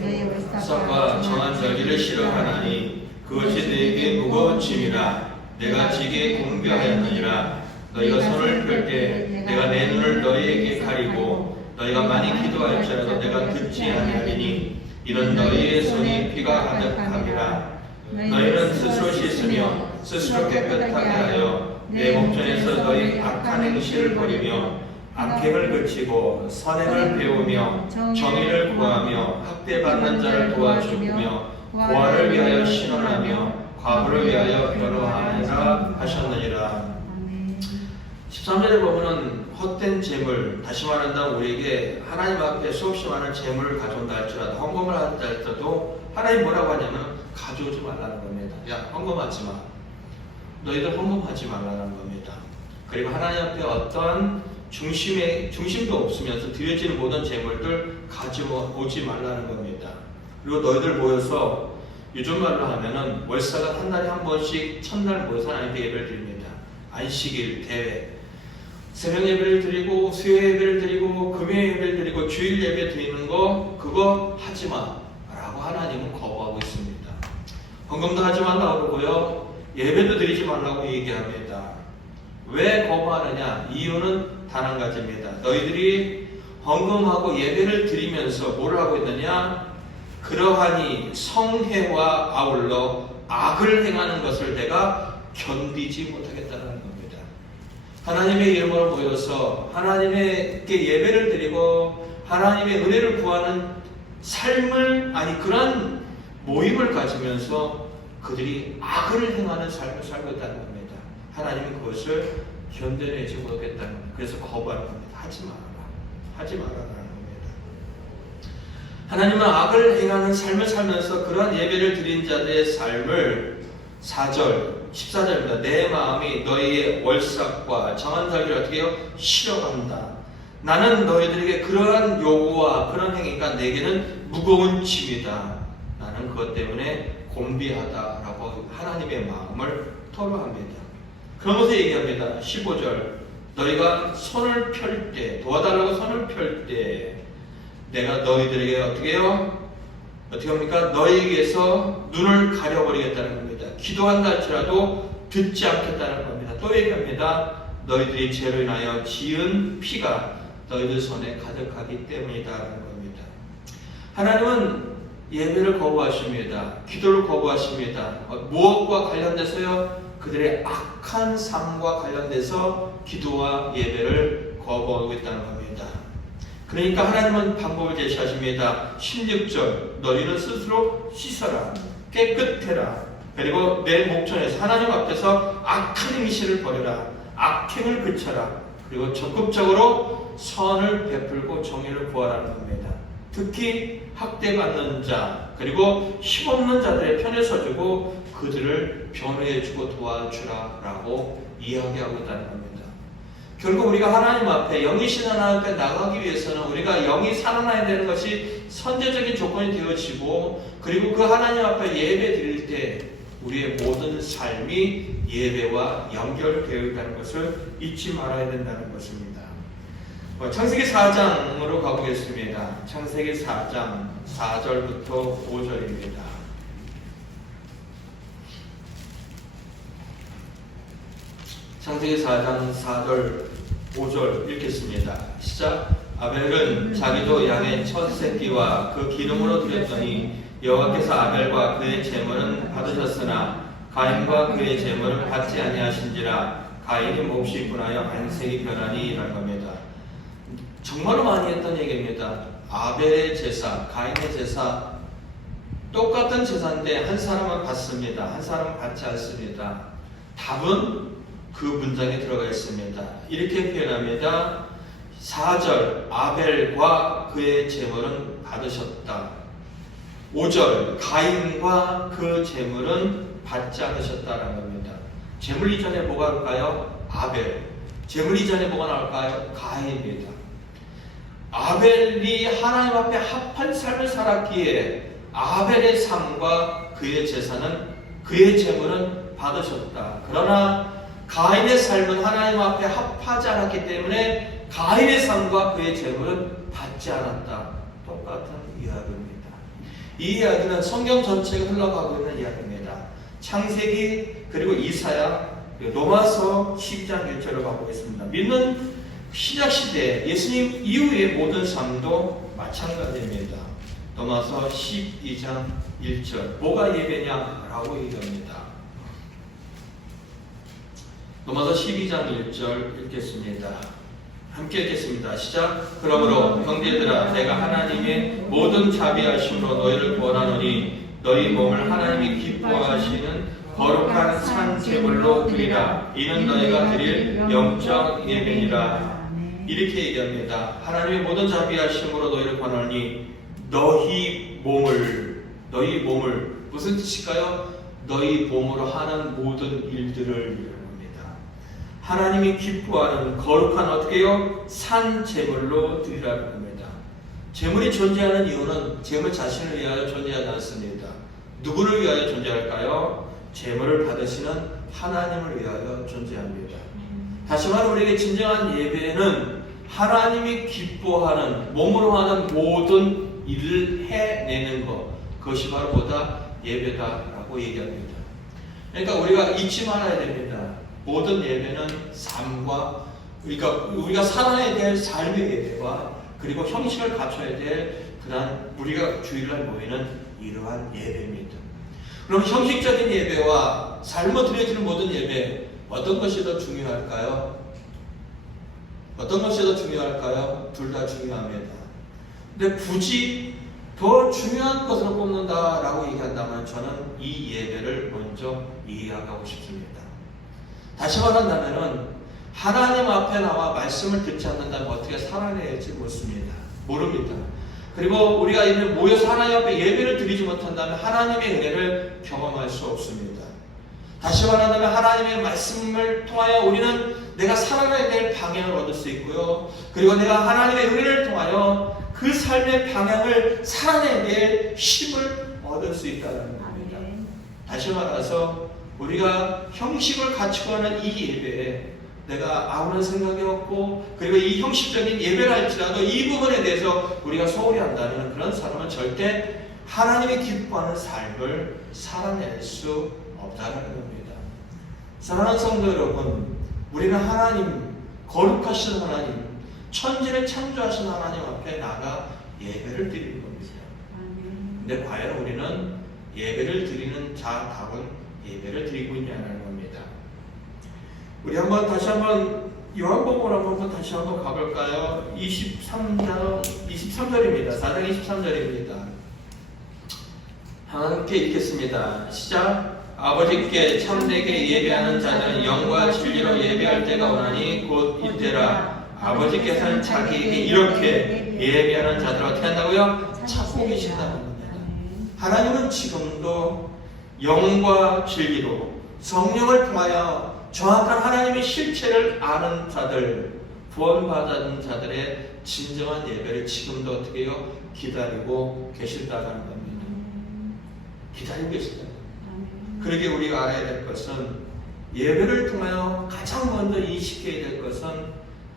너희 월삭과 정한 절기를 싫어하나니 그것이 너에게 무거운 짐이라. 내가 지게 공개하였느니라. 너희가 손을 펼 때 내가 내 눈을 너희에게 가리고 너희가 많이 기도할지라도 내가 듣지 아니하리니 이는 너희의 손이 피가 가득함이라. 너희는 스스로 씻으며 스스로 깨끗하게 하여 내 목전에서 너희 악한 행실을 버리며 악행을 그치고 선행을 배우며 정의를 구하며 학대받는 자를 도와주며 고아를 위하여 신원하며 과부를 위하여 변호하느라 하셨느니라. 13절에 보면은 헛된 재물, 다시 말한다면 우리에게 하나님 앞에 수없이 많은 재물을 가져온다 할지라도, 헌금을 한다 할지라도 하나님 뭐라고 하냐면 가져오지 말라는 겁니다. 야, 헌금하지 마. 너희들 헌금하지 말라는 겁니다. 그리고 하나님 앞에 어떠한 중심도 없으면서 드려지는 모든 재물들 가져오지 말라는 겁니다. 그리고 너희들 모여서 요즘 말로 하면은 월사가 한 달에 한 번씩 첫날 모여서 하나님께 예배를 드립니다. 안식일, 대회, 새벽 예배를 드리고 수요 예배를 드리고 금요 예배를 드리고 주일 예배 드리는 거 그거 하지 마 라고 하나님은 거부하고 있습니다. 헌금도 하지 말라고 그러고요, 예배도 드리지 말라고 얘기합니다. 왜 거부하느냐? 이유는 단 한 가지입니다. 너희들이 헌금하고 예배를 드리면서 뭘 하고 있느냐? 그러하니 성회와 아울러 악을 행하는 것을 내가 견디지 못하겠다는 겁니다. 하나님의 이름으로 모여서 하나님께 예배를 드리고 하나님의 은혜를 구하는 삶을, 아니 그런 모임을 가지면서 그들이 악을 행하는 삶을 살고 있다는 겁니다. 하나님은 그것을 견뎌내지 못했다는 겁니다. 그래서 거부하는 겁니다. 하지 말아라. 하지 말아라는 겁니다. 하나님은 악을 행하는 삶을 살면서 그러한 예배를 드린 자들의 삶을 4절, 14절입니다. 내 마음이 너희의 월삭과 정한 살기를 어떻게 해요? 싫어한다. 나는 너희들에게 그러한 요구와 그런 행위가 내게는 무거운 짐이다. 나는 그것 때문에 곤비하다라고 하나님의 마음을 토로합니다. 그러면서 얘기합니다. 15절 너희가 손을 펼 때, 도와달라고 손을 펼 때 내가 너희들에게 어떻게 해요? 어떻게 합니까? 너희에게서 눈을 가려버리겠다는 겁니다. 기도한다 할지라도 듣지 않겠다는 겁니다. 또 얘기합니다. 너희들이 죄로 인하여 지은 피가 너희들 손에 가득하기 때문이다라는 겁니다. 하나님은 예배를 거부하십니다. 기도를 거부하십니다. 무엇과 관련돼서요? 그들의 악한 삶과 관련돼서 기도와 예배를 거부하고 있다는 겁니다. 그러니까 하나님은 방법을 제시하십니다. 16절 너희는 스스로 씻어라. 깨끗해라. 그리고 내 목전에서 하나님 앞에서 악한 행실을 버려라. 악행을 그쳐라. 그리고 적극적으로 선을 베풀고 정의를 구하라는 겁니다. 특히 학대받는 자 그리고 힘없는 자들의 편에 서주고 그들을 변호해주고 도와주라라고 이야기하고 있다는 겁니다. 결국 우리가 하나님 앞에 영이신 하나님 앞에 나가기 위해서는 우리가 영이 살아나야 되는 것이 선제적인 조건이 되어지고 그리고 그 하나님 앞에 예배 드릴 때 우리의 모든 삶이 예배와 연결되어 있다는 것을 잊지 말아야 된다는 것입니다. 창세기 4장으로 가보겠습니다. 창세기 4장 4절부터 5절입니다. 창세기 4장 4절 5절 읽겠습니다. 시작. 아벨은 자기도 양의 첫 새끼와 그 기름으로 드렸더니 여호와께서 아벨과 그의 제물은 받으셨으나 가인과 그의 제물은 받지 아니하신지라 가인이 몹시 분하여 안색이 변하니 라는 겁니다. 정말로 많이 했던 얘기입니다. 아벨의 제사, 가인의 제사 똑같은 제사인데 한 사람은 받습니다. 한 사람은 받지 않습니다. 답은 그 문장에 들어가 있습니다. 이렇게 표현합니다. 4절 아벨과 그의 제물은 받으셨다. 5절 가인과 그 제물은 받지 않으셨다라는 겁니다. 제물 이전에 뭐가 나올까요? 아벨. 제물 이전에 뭐가 나올까요? 가인입니다. 아벨이 하나님 앞에 합한 삶을 살았기에 아벨의 삶과 그의 제사는 그의 제물은 받으셨다. 그러나 가인의 삶은 하나님 앞에 합하지 않았기 때문에 가인의 삶과 그의 제물은 받지 않았다. 똑같은 이야기입니다. 이 이야기는 성경 전체가 흘러가고 있는 이야기입니다. 창세기 그리고 이사야 로마서 12장 1절을 가보겠습니다. 믿는 신약시대 예수님 이후의 모든 삶도 마찬가지입니다. 로마서 12장 1절 뭐가 예배냐라고 얘기합니다. 로마서 12장 1절 읽겠습니다. 함께 읽겠습니다. 시작. 그러므로 형제들아 내가 하나님의 모든 자비하심으로 너희를 권하노니 너희 몸을 하나님이 기뻐하시는 거룩한 산 제물로 드리라. 이는 너희가 드릴 영적 예배니라. 이렇게 얘기합니다. 하나님의 모든 자비하심으로 너희를 권하노니 너희 몸을 무슨 뜻일까요? 너희 몸으로 하는 모든 일들을 하나님이 기뻐하는 거룩한 어떻게요? 산 제물로 드리라는 겁니다. 제물이 존재하는 이유는 제물 자신을 위하여 존재하지 않습니다. 누구를 위하여 존재할까요? 제물을 받으시는 하나님을 위하여 존재합니다. 다시 말해 우리에게 진정한 예배는 하나님이 기뻐하는 몸으로 하는 모든 일을 해내는 것, 그것이 바로 보다 예배다라고 얘기합니다. 그러니까 우리가 잊지 말아야 됩니다. 모든 예배는 삶과 우리가 살아야 될 삶의 예배와 그리고 형식을 갖춰야 될 그다음 우리가 주일날 모이는 이러한 예배입니다. 그럼 형식적인 예배와 삶으로 드려지는 모든 예배 어떤 것이 더 중요할까요? 어떤 것이 더 중요할까요? 둘 다 중요합니다. 근데 굳이 더 중요한 것으로 뽑는다라고 얘기한다면 저는 이 예배를 먼저 이해하고 싶습니다. 다시 말한다면 하나님 앞에 나와 말씀을 듣지 않는다면 어떻게 살아내야 할지 모릅니다. 그리고 우리가 이렇게 모여서 하나님 앞에 예배를 드리지 못한다면 하나님의 은혜를 경험할 수 없습니다. 다시 말한다면 하나님의 말씀을 통하여 우리는 내가 살아가야 될 방향을 얻을 수 있고요. 그리고 내가 하나님의 은혜를 통하여 그 삶의 방향을 살아내야 될 힘을 얻을 수 있다는 겁니다. 다시 말해서 우리가 형식을 갖추고 하는 이 예배에 내가 아무런 생각이 없고 그리고 이 형식적인 예배를 할지라도 이 부분에 대해서 우리가 소홀히 한다면 그런 사람은 절대 하나님이 기뻐하는 삶을 살아낼 수 없다는 겁니다. 사랑하는 성도 여러분, 우리는 하나님, 거룩하신 하나님, 천지를 창조하신 하나님 앞에 나가 예배를 드리는 겁니다. 근데 과연 우리는 예배를 드리는 자답은 예배를 드리고 있냐는 겁니다. 우리 다시 한번 요한복음으로 한번 다시 한번 가볼까요? 23절입니다. 4장 23절입니다. 함께 읽겠습니다. 시작. 아버지께 참되게 예배하는 자들은 영과 진리로 예배할 때가 오나니 곧 이때라. 아버지께서는 자기에게 이렇게 예배하는 자들을 어떻게 한다고요? 찾고 계신다는 겁니다. 하나님은 지금도 영과 진리로 성령을 통하여 정확한 하나님의 실체를 아는 자들, 구원받은 자들의 진정한 예배를 지금도 어떻게 해요? 기다리고 계신다는 겁니다. 기다리고 계신다. 그러게 우리가 알아야 될 것은 예배를 통하여 가장 먼저 인식해야 될 것은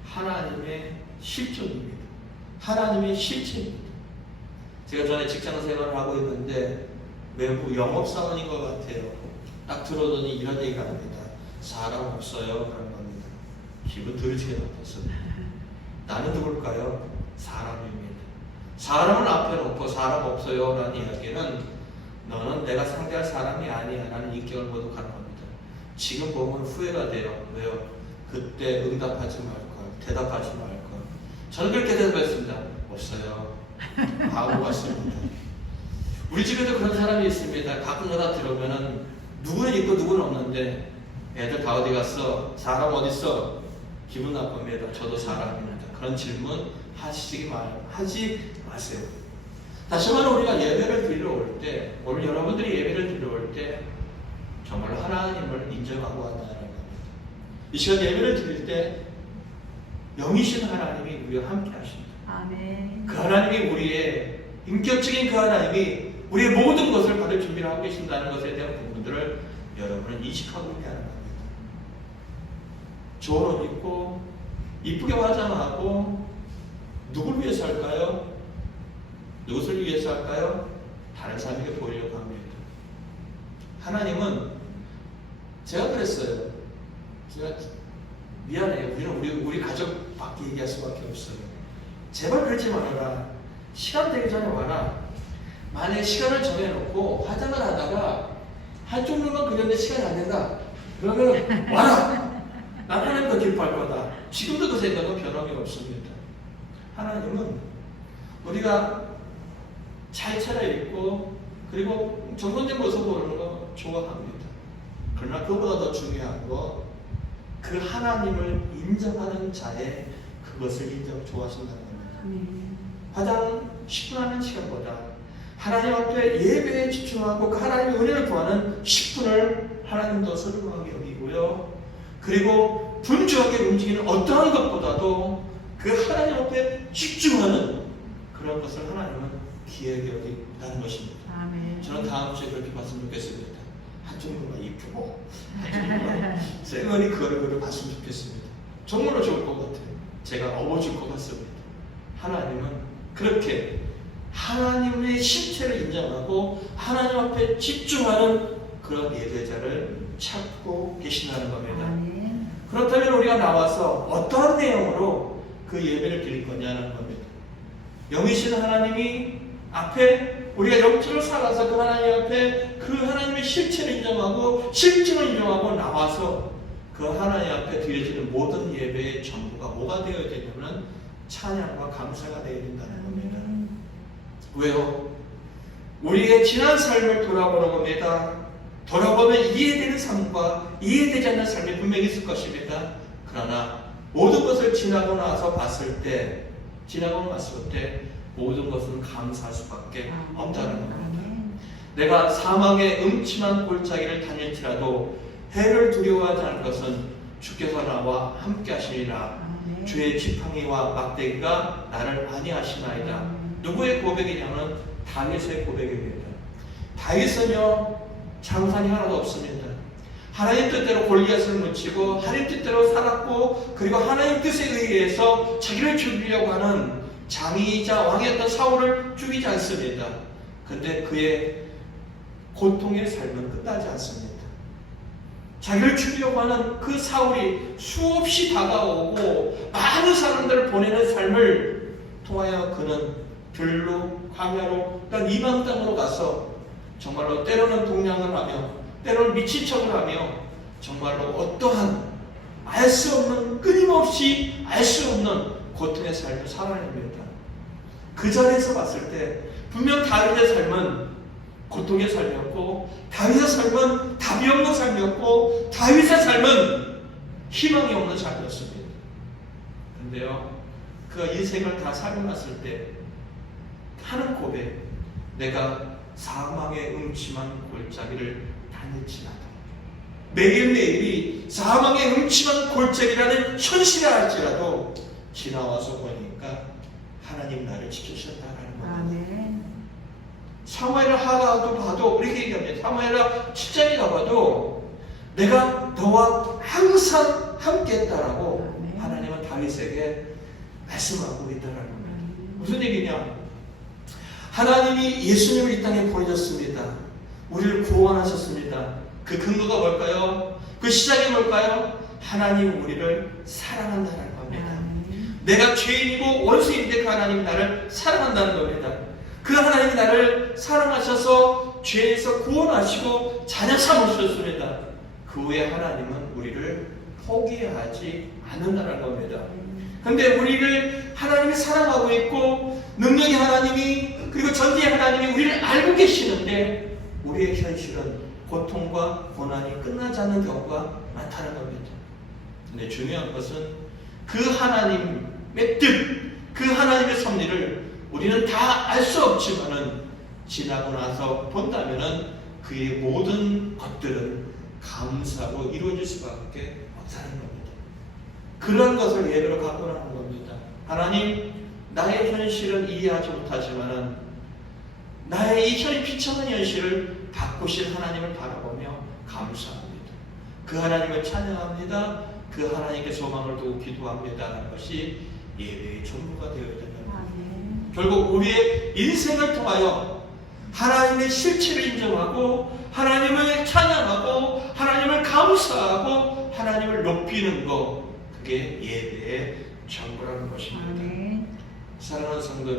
하나님의 실존입니다. 하나님의 실체입니다. 제가 전에 직장 생활을 하고 있는데 외부 영업사원인 것 같아요. 딱 들어오더니 이런 얘기가 합니다. 사람 없어요. 그런 겁니다. 기분 들지게 나빴습니다. 나는 누굴까요? 사람입니다. 사람을 앞에 놓고 사람 없어요 라는 이야기는 너는 내가 상대할 사람이 아니야 라는 인격을 모두 가는 겁니다. 지금 보면 후회가 돼요. 왜요? 그때 응답하지 말걸, 대답하지 말걸. 저는 그렇게 대답했습니다. 없어요. 바보 같습니다. 우리 집에도 그런 사람이 있습니다. 가끔가다 들어오면은 누구는 있고 누구는 없는데 애들 다 어디 갔어? 사람 어디 있어? 기분 나쁩니다. 저도 사람입니다. 그런 질문 하지 마세요. 다시 말해 우리가 예배를 드리러 올 때, 오늘 여러분들이 예배를 드리러 올 때 정말 하나님을 인정하고 왔다는 겁니다. 이 시간 예배를 드릴 때 영이신 하나님이 우리와 함께 하십니다. 아멘. 그 하나님이 우리의 인격적인 그 하나님이 우리의 모든 것을 받을 준비를 하고 계신다는 것에 대한 부분들을 여러분은 인식하고 있게 하는 겁니다. 좋은 옷 입고 이쁘게 화장하고 누굴 위해서 할까요? 누구를 위해서 할까요? 다른 사람에게 보이려고 합니다. 하나님은 제가 그랬어요. 제가 미안해요. 우리 가족밖에 얘기할 수밖에 없어요. 제발 그러지 말아라. 시간 되기 전에 와라. 만약에 시간을 정해놓고 화장을 하다가 한쪽 눈만 그렸는데 시간이 안 된다. 그러면 와라. 난 하나님 더 기뻐할 거다. 지금도 그 생각은 변함이 없습니다. 하나님은 우리가 잘 차려입고 그리고 정돈된 모습 보는 거 좋아합니다. 그러나 그보다 더 중요한 거 그 하나님을 인정하는 자의 그것을 좋아하신다는 겁니다. 화장 10분 하는 시간보다 하나님 앞에 예배에 집중하고 그 하나님의 은혜를 구하는 10분을 하나님도 소중하게 여기고요. 그리고 분주하게 움직이는 어떠한 것보다도 그 하나님 앞에 집중하는 그런 것을 하나님은 귀하게 여긴다는 것입니다. 아멘. 저는 다음 주에 그렇게 봤으면 좋겠습니다. 한쪽 눈만 이쁘고 한쪽 눈만 쌩얼이 그 얼굴을 봤으면 좋겠습니다. 정말로 좋을 것 같아요. 제가 업어줄 것 같습니다. 하나님은 그렇게 하나님의 실체를 인정하고 하나님 앞에 집중하는 그런 예배자를 찾고 계신다는 겁니다. 아멘. 그렇다면 우리가 나와서 어떠한 내용으로 그 예배를 드릴 거냐는 겁니다. 영이신 하나님이 앞에 우리가 영적으로 살아서 그 하나님 앞에 그 하나님의 실체를 인정하고 실증을 인정하고 나와서 그 하나님 앞에 드려지는 모든 예배의 전부가 뭐가 되어야 되냐면 찬양과 감사가 되어야 된다는 겁니다. 왜요? 우리의 지난 삶을 돌아보는 겁니다. 돌아보면 이해되는 삶과 이해되지 않는 삶이 분명히 있을 것입니다. 그러나 모든 것을 지나고 나서 봤을 때 모든 것은 감사할 수밖에 없다는 겁니다. 내가 사망의 음침한 골짜기를 다닐지라도 해를 두려워하지 않을 것은 주께서 나와 함께 하시리라. 주의 지팡이와 막대기가 나를 안위하시나이다. 누구의 고백이냐면 다윗의 고백입니다. 다윗은요 장산이 하나도 없습니다. 하나님 뜻대로 골리앗을 묻히고 하나님 뜻대로 살았고, 그리고 하나님 뜻에 의해서 자기를 죽이려고 하는 장이자 왕이었던 사울을 죽이지 않습니다. 근데 그의 고통의 삶은 끝나지 않습니다. 자기를 죽이려고 하는 그 사울이 수없이 다가오고 많은 사람들을 보내는 삶을 통하여 그는 들로, 광야로, 이방 땅으로 가서 정말로 때로는 동냥을 하며 때로는 미친 척을 하며 정말로 어떠한 알 수 없는, 끊임없이 알 수 없는 고통의 삶을 살아냅니다. 그 자리에서 봤을 때 분명 다윗의 삶은 고통의 삶이었고, 다윗의 삶은 답이 없는 삶이었고, 다윗의 삶은 희망이 없는 삶이었습니다. 그런데요, 그 인생을 다 살아났을 때 하는 고백, 내가 사망의 음침한 골짜기를 다닐지라도, 매일매일이 사망의 음침한 골짜기라는 현실을 알지라도 지나와서 보니까 하나님 나를 지키셨다라는 겁니다. 사무엘을 하다도 봐도 이렇게 얘기합니다. 사무엘아 7장에 가봐도 내가 너와 항상 함께 했다라고 하나님은 다윗에게 말씀하고 있다라는 겁니다. 무슨 얘기냐? 하나님이 예수님을 이 땅에 보내셨습니다. 우리를 구원하셨습니다. 그 근거가 뭘까요? 그 시작이 뭘까요? 하나님 우리를 사랑한다는 겁니다. 내가 죄인이고 원수인데 그 하나님이 나를 사랑한다는 겁니다. 그 하나님이 나를 사랑하셔서 죄에서 구원하시고 자녀 삼으셨습니다. 그 후에 하나님은 우리를 포기하지 않는다는 겁니다. 그런데 우리를 하나님이 사랑하고 있고, 능력의 하나님이, 그리고 전지의 하나님이 우리를 알고 계시는데 우리의 현실은 고통과 고난이 끝나지 않는 경우가 많다는 겁니다. 근데 중요한 것은 그 하나님의 뜻, 그 하나님의 섭리를 우리는 다 알 수 없지만은 지나고 나서 본다면은 그의 모든 것들은 감사로 이루어질 수밖에 없다는 겁니다. 그런 것을 예배로 갖고 나가는 겁니다. 하나님, 나의 현실은 이해하지 못하지만은 나의 이 비참한 현실을 바꾸실 하나님을 바라보며 감사합니다. 그 하나님을 찬양합니다. 그 하나님께 소망을 두고 기도합니다라는 것이 예배의 전부가 되어야 된다. 결국 우리의 인생을 통하여 하나님의 실체를 인정하고, 하나님을 찬양하고, 하나님을 감사하고, 하나님을 높이는 것, 그게 예배의 전부라는 것입니다. 사랑하는 성도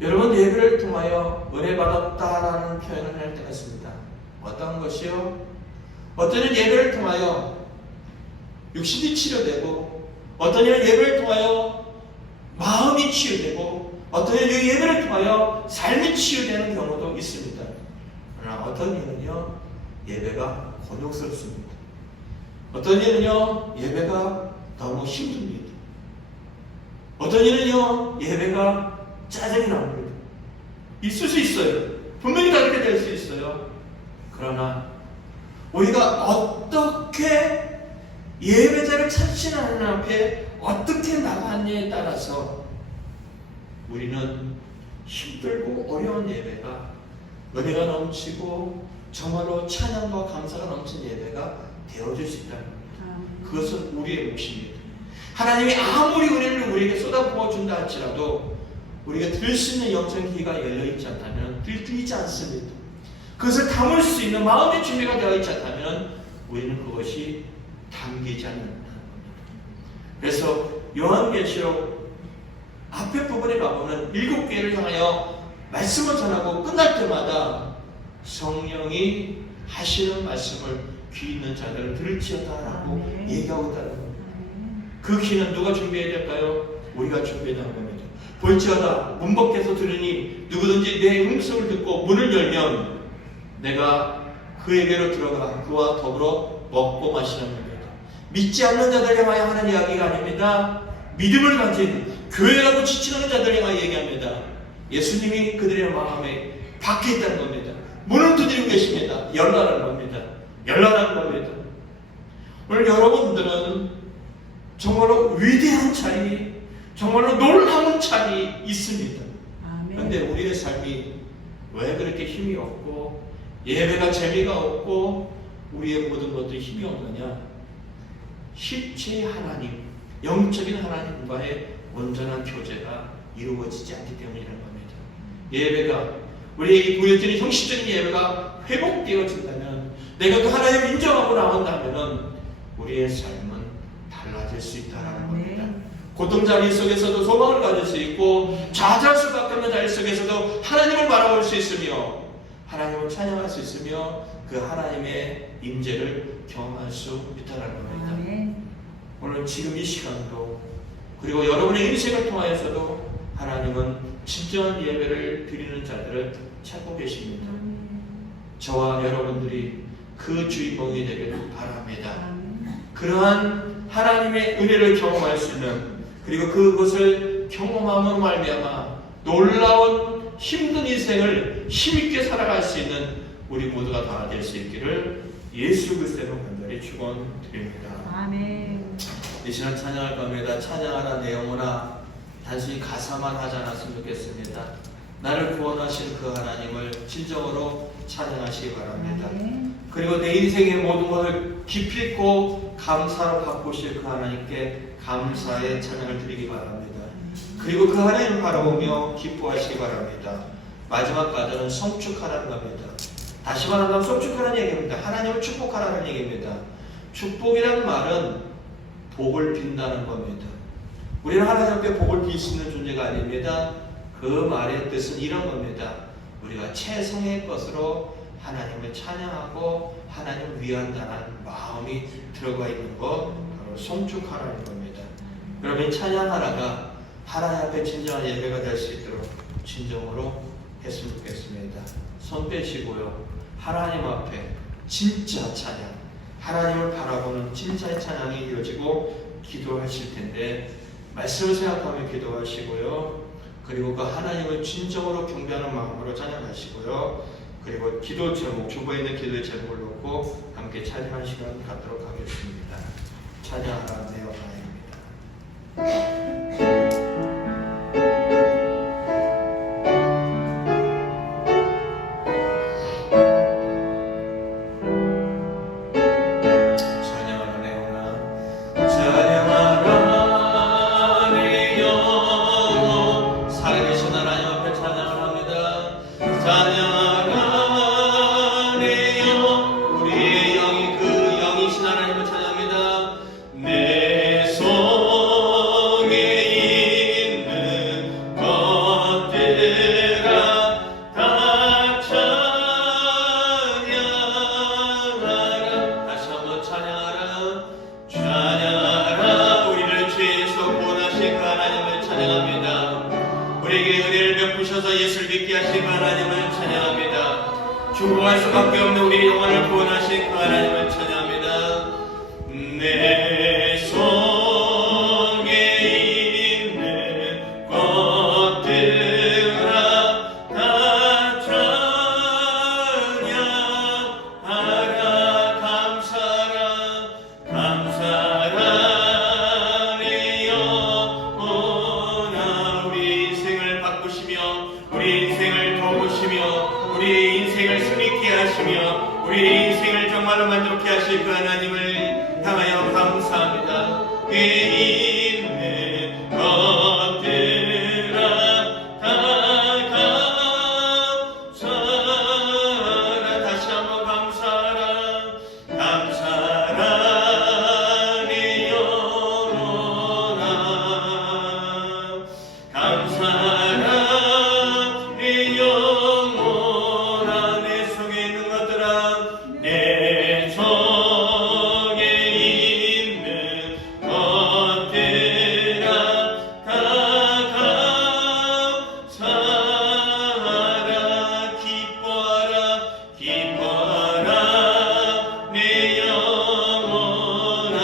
여러분, 예배를 통하여 은혜 받았다라는 표현을 할 때가 있습니다. 어떤 것이요? 어떤 이는 예배를 통하여 육신이 치료되고, 어떤 이는 예배를 통하여 마음이 치유되고, 어떤 이는 예배를 통하여 삶이 치유되는 경우도 있습니다. 그러나 어떤 이는요, 예배가 곤욕스럽습니다. 어떤 이는요, 예배가 너무 힘듭니다. 어떤 이는요, 예배가 짜증이 납니다. 있을 수 있어요. 분명히 다르게 될 수 있어요. 그러나 우리가 어떻게 예배자를 찾지는 하나님 앞에 어떻게 나가느냐에 따라서 우리는 힘들고 어려운 예배가 은혜가 넘치고 정말로 찬양과 감사가 넘친 예배가 되어질 수 있다는 겁니다. 그것은 우리의 몫입니다. 하나님이 아무리 은혜를 우리에게 쏟아부어 준다 할지라도 우리가 들 수 있는 영적 귀가 열려있지 않다면 들리지 않습니다. 그것을 담을 수 있는 마음의 준비가 되어 있지 않다면 우리는 그것이 담기지 않는다는 겁니다. 그래서 요한계시록 앞에 부분에 가보면 7교회를 향하여 말씀을 전하고 끝날 때마다 성령이 하시는 말씀을 귀 있는 자들을 들을지어다라고 얘기하고 있다는 겁니다. 그 귀는 누가 준비해야 될까요? 우리가 준비해야 하는 겁니다. 볼지어다 문 밖에서 들으니 누구든지 내 음성을 듣고 문을 열면 내가 그에게로 들어가 그와 더불어 먹고 마시는 겁니다. 믿지 않는 자들 향하여 하는 이야기가 아닙니다. 믿음을 가진 교회라고 지칭하는 자들 향하여 얘기합니다. 예수님이 그들의 마음에 박혀 있다는 겁니다. 문을 두드리고 계십니다. 열라라는 겁니다. 열라라는 겁니다. 오늘 여러분들은 정말로 위대한 차이, 정말로 놀라운 차이 있습니다. 그런데 우리의 삶이 왜 그렇게 힘이 없고 예배가 재미가 없고 우리의 모든 것들이 힘이 없느냐? 실제 하나님, 영적인 하나님과의 온전한 교제가 이루어지지 않기 때문이라는 겁니다. 예배가, 우리에게 보여지는 형식적인 예배가 회복되어진다면, 내가 그 하나님을 인정하고 나온다면 우리의 삶은 달라질 수 있다는 겁니다. 고통 자리 속에서도 소망을 가질 수 있고, 좌절할 수밖에 없는 자리 속에서도 하나님을 바라볼 수 있으며, 하나님을 찬양할 수 있으며, 그 하나님의 임재를 경험할 수 있다는 겁니다. 오늘 지금 이 시간도, 그리고 여러분의 인생을 통하여서도 하나님은 진정한 예배를 드리는 자들을 찾고 계십니다. 저와 여러분들이 그 주인공이 되기를 바랍니다. 그러한 하나님의 은혜를 경험할 수 있는, 그리고 그것을 경험함으로 말미암아 놀라운 힘든 인생을 힘있게 살아갈 수 있는 우리 모두가 다 될 수 있기를 예수 그리스도로 간절히 축원드립니다. 아멘. 이 시간 찬양할 겁니다. 찬양하라 내 영혼아, 단순히 가사만 하지 않았으면 좋겠습니다. 나를 구원하신 그 하나님을 진정으로 찬양하시기 바랍니다. 그리고 내 인생의 모든 것을 기필코 감사로 바꾸실 그 하나님께 감사의 찬양을 드리기 바랍니다. 그리고 그 하나님을 바라보며 기뻐하시기 바랍니다. 마지막 과정은 성축하라는 겁니다. 다시 말하면 성축하라는 얘기입니다. 하나님을 축복하라는 얘기입니다. 축복이라는 말은 복을 빈다는 겁니다. 우리는 하나님 앞에 복을 빌 수 있는 존재가 아닙니다. 그 말의 뜻은 이런 겁니다. 우리가 최선의 것으로 하나님을 찬양하고 하나님을 위한다는 마음이 들어가 있는 것, 바로 성축하라는 겁니다. 그러면 찬양하라가 하나님 앞에 진정한 예배가 될 수 있도록 진정으로 했으면 좋겠습니다. 손 빼시고요. 하나님 앞에 진짜 찬양, 하나님을 바라보는 진짜의 찬양이 이어지고 기도하실 텐데, 말씀을 생각하며 기도하시고요. 그리고 그 하나님을 진정으로 경배하는 마음으로 찬양하시고요. 그리고 기도 제목, 주보에 있는 기도의 제목을 놓고 함께 찬양하는 시간 갖도록 하겠습니다. 찬양하라 내 영혼입니다. 주고할 수밖에 없는 우리 영혼을 구원하신 그 하나님을 찬양합니다. 내 속에 있는 것들아 다 찬양하라. 감사라 내 영혼아. 우리 인생을 바꾸시며 우리 인생을 도우시며 우리 인생을 승리케 하시며 우리 인생을 정말로 만족케 하실 그 하나님을 향하여 감사합니다. 있는 것들아 다 감사라. 다시 한번 감사라. 내 영혼아. 감사라 내 영혼아. 내 속에 있는 것들아 내 속에 있는 것들아 다 감사하라. 기뻐하라 내 영혼아.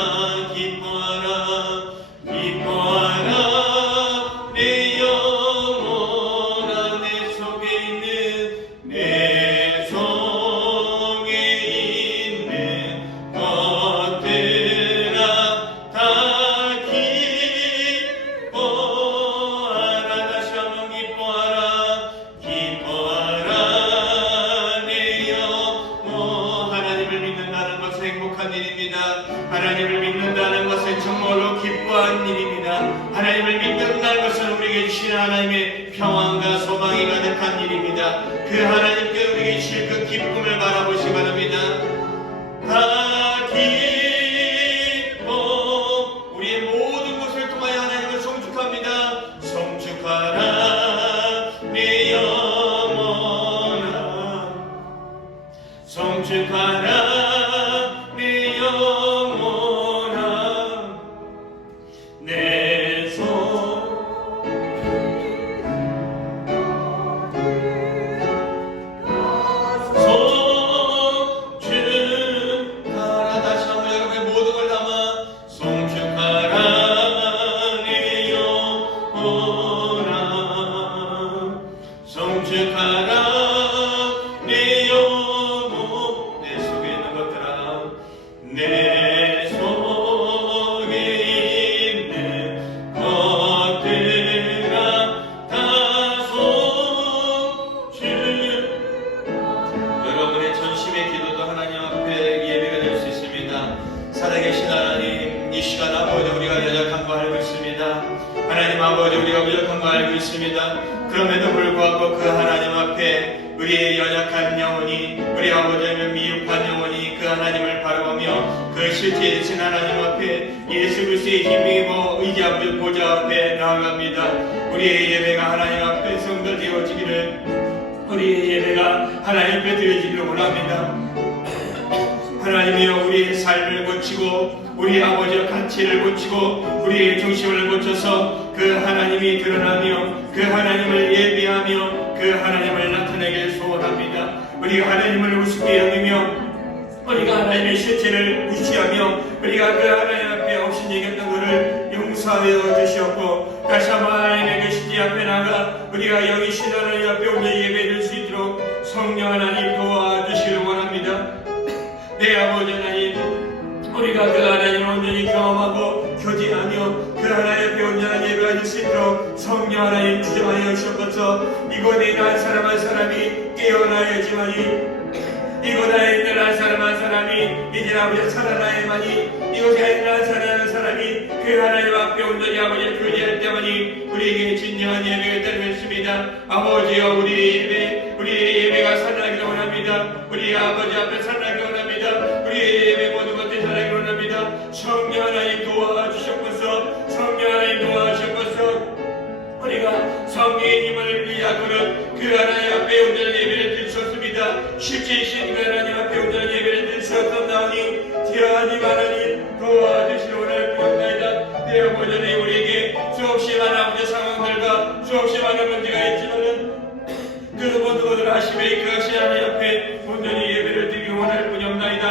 우리에게 주시는 하나님의 평안과 소망이 가득한 일입니다. 그 하나님께 우리에게 주실 그 기쁨을 바라보시 바랍니다. 다 기뻐 우리의 모든 것을 통하여 하나님을 송축합니다. 송축하라 내 영혼아, 송축하라 내 영혼아, 내 송축하라. 다시 한번 여러분의 모든 걸 담아 송축하라 내 영혼아, 송축하라 내 영혼. 내 속에 있는 것들아, 내 속에 있는 것들아 다 송축. 여러분의 전심의 기도도 하나님 앞에 예배가 될 수 있습니다. 살아계신 하나님, 이 시간 아버지 우리가 연약한 거 알고 있습니다. 하나님 아버지 우리가 부족한 거 알고 있습니다. 그럼에도 불구하고 그 하나님 앞에 우리의 연약한 영혼이, 우리 아버지의 미흡한 영혼이 그 하나님을 바라보며 그 실제이신 하나님 앞에 예수 그리스도의 힘입어 의지하고 보좌 앞에 나아갑니다. 우리의 예배가 하나님 앞에 성도되어지기를, 우리의 예배가 하나님 앞에 드려지기를 원합니다. 하나님이여 우리의 삶을 고치고 우리 아버지의 가치를 고치고 우리의 중심을 고쳐서 그 하나님이 드러나며 그 하나님을 예배하며 그 하나님을 나타내길 소원합니다. 우리가 하나님을 우습게 여기며 우리가 하나님의 실체를 무시하며 우리가 그 하나님 앞에 없이 얘기했던 것을 용서하여 주시옵고 다시 한번 하나님의 그 십지 앞에 나가 우리가 여기신 하나님 앞에 오늘 예배드릴 수 있도록 성령 하나님 도와주시기를 원합니다. 내 아버지 하나님, 우리가 그 하나님을 온전히 경험하고 교제하며 그 하나님 앞에 온전한 예배가 될 수 있도록 성령 하나님 주장하여 주옵소서. 이곳에 있는 한 사람 한 사람이 깨어나야지만이, 이곳에 있는 한 사람 한 사람이 이제 아버지 살아나야만이, 이곳에 있는 한 사람 한 사람이 그 하나님 앞에 온전히 아버지를 교제할 때만이 우리에게 진정한 예배가 되는 것입니다. 아버지여 우리의 예배가 살아나기를 원합니다. 우리 아버지 앞에 살아나기를 원합니다. 우리의 예배 모든 것들이 살아나기를 원합니다. 성령 하나님 도와주셨소서. 성령 하나님 도와주셨소서. 우리가 성령의 힘을 위하고는 그 하나님 앞에 온전한 예배를 드릴 수 없습니다. 실제이신 그 하나님 앞에 온전한 예배를 드릴 수 없었나오니 하나님 하나님 도와주시기 원할 뿐이옵나이다. 내 아버지 우리에게 수없이 많은 아버지 상황들과 수없이 많은 문제가 있지만은 그 모든 것을 하시며 이끌어가신 하나님 앞에 온전히 예배를 드리기 원할 뿐이옵나이다.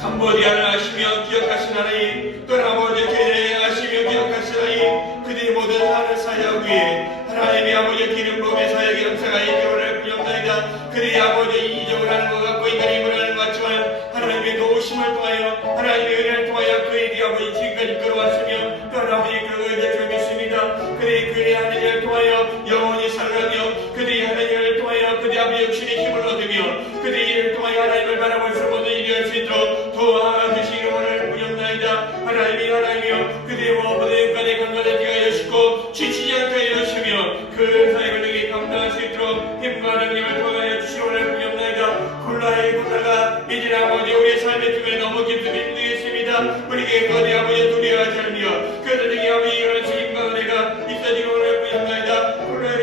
캄보디아를 아시며 기억하신 하나님, 또 아버지 케냐를 아시며 기억하신 하나님, 그들이 모든 산을 사역 위에 하나님의 아버지 기름부음의 사역의 역사가 있기를 원할 뿐이옵나이다. 그들이 아버지 이적을 하는 것 같고 인간의 힘을 하는 것 같지만 하나님의 도우심을 통하여 하나님의 은혜를 통하여 그들이 아버지 지금까지 끌어왔으며 또 아버지 그것을 줄 믿습니다. 그들이 그의 하나님을 통하여 영원히 살아가며 그들이 하나님을 통하여 그들의 아버지 육신의 힘을 얻으며 그들의 일을 통하여 하나님을 바라볼 수 모든 일이 할 수 있도록 도와주시기를 원할 뿐이옵나이다. 하나님이여 그들의 모든 인간의 건강을 지가 여시고 지치지 않게 여시며 그 사역을 능히 감당할 수 있도록 힘과 능력을 통하여 주시기 원할 뿐이옵나이다. 콜라의 고다가 이제 아버지 우리의 삶의 중에 너무 깊숙이 힘들겠습니다. 우리에게 거대 아버지 두려워하지 않으며 그들에게 아버지 이런 책임과 은혜가 있어지기 원할 뿐이옵나이다. 콜라의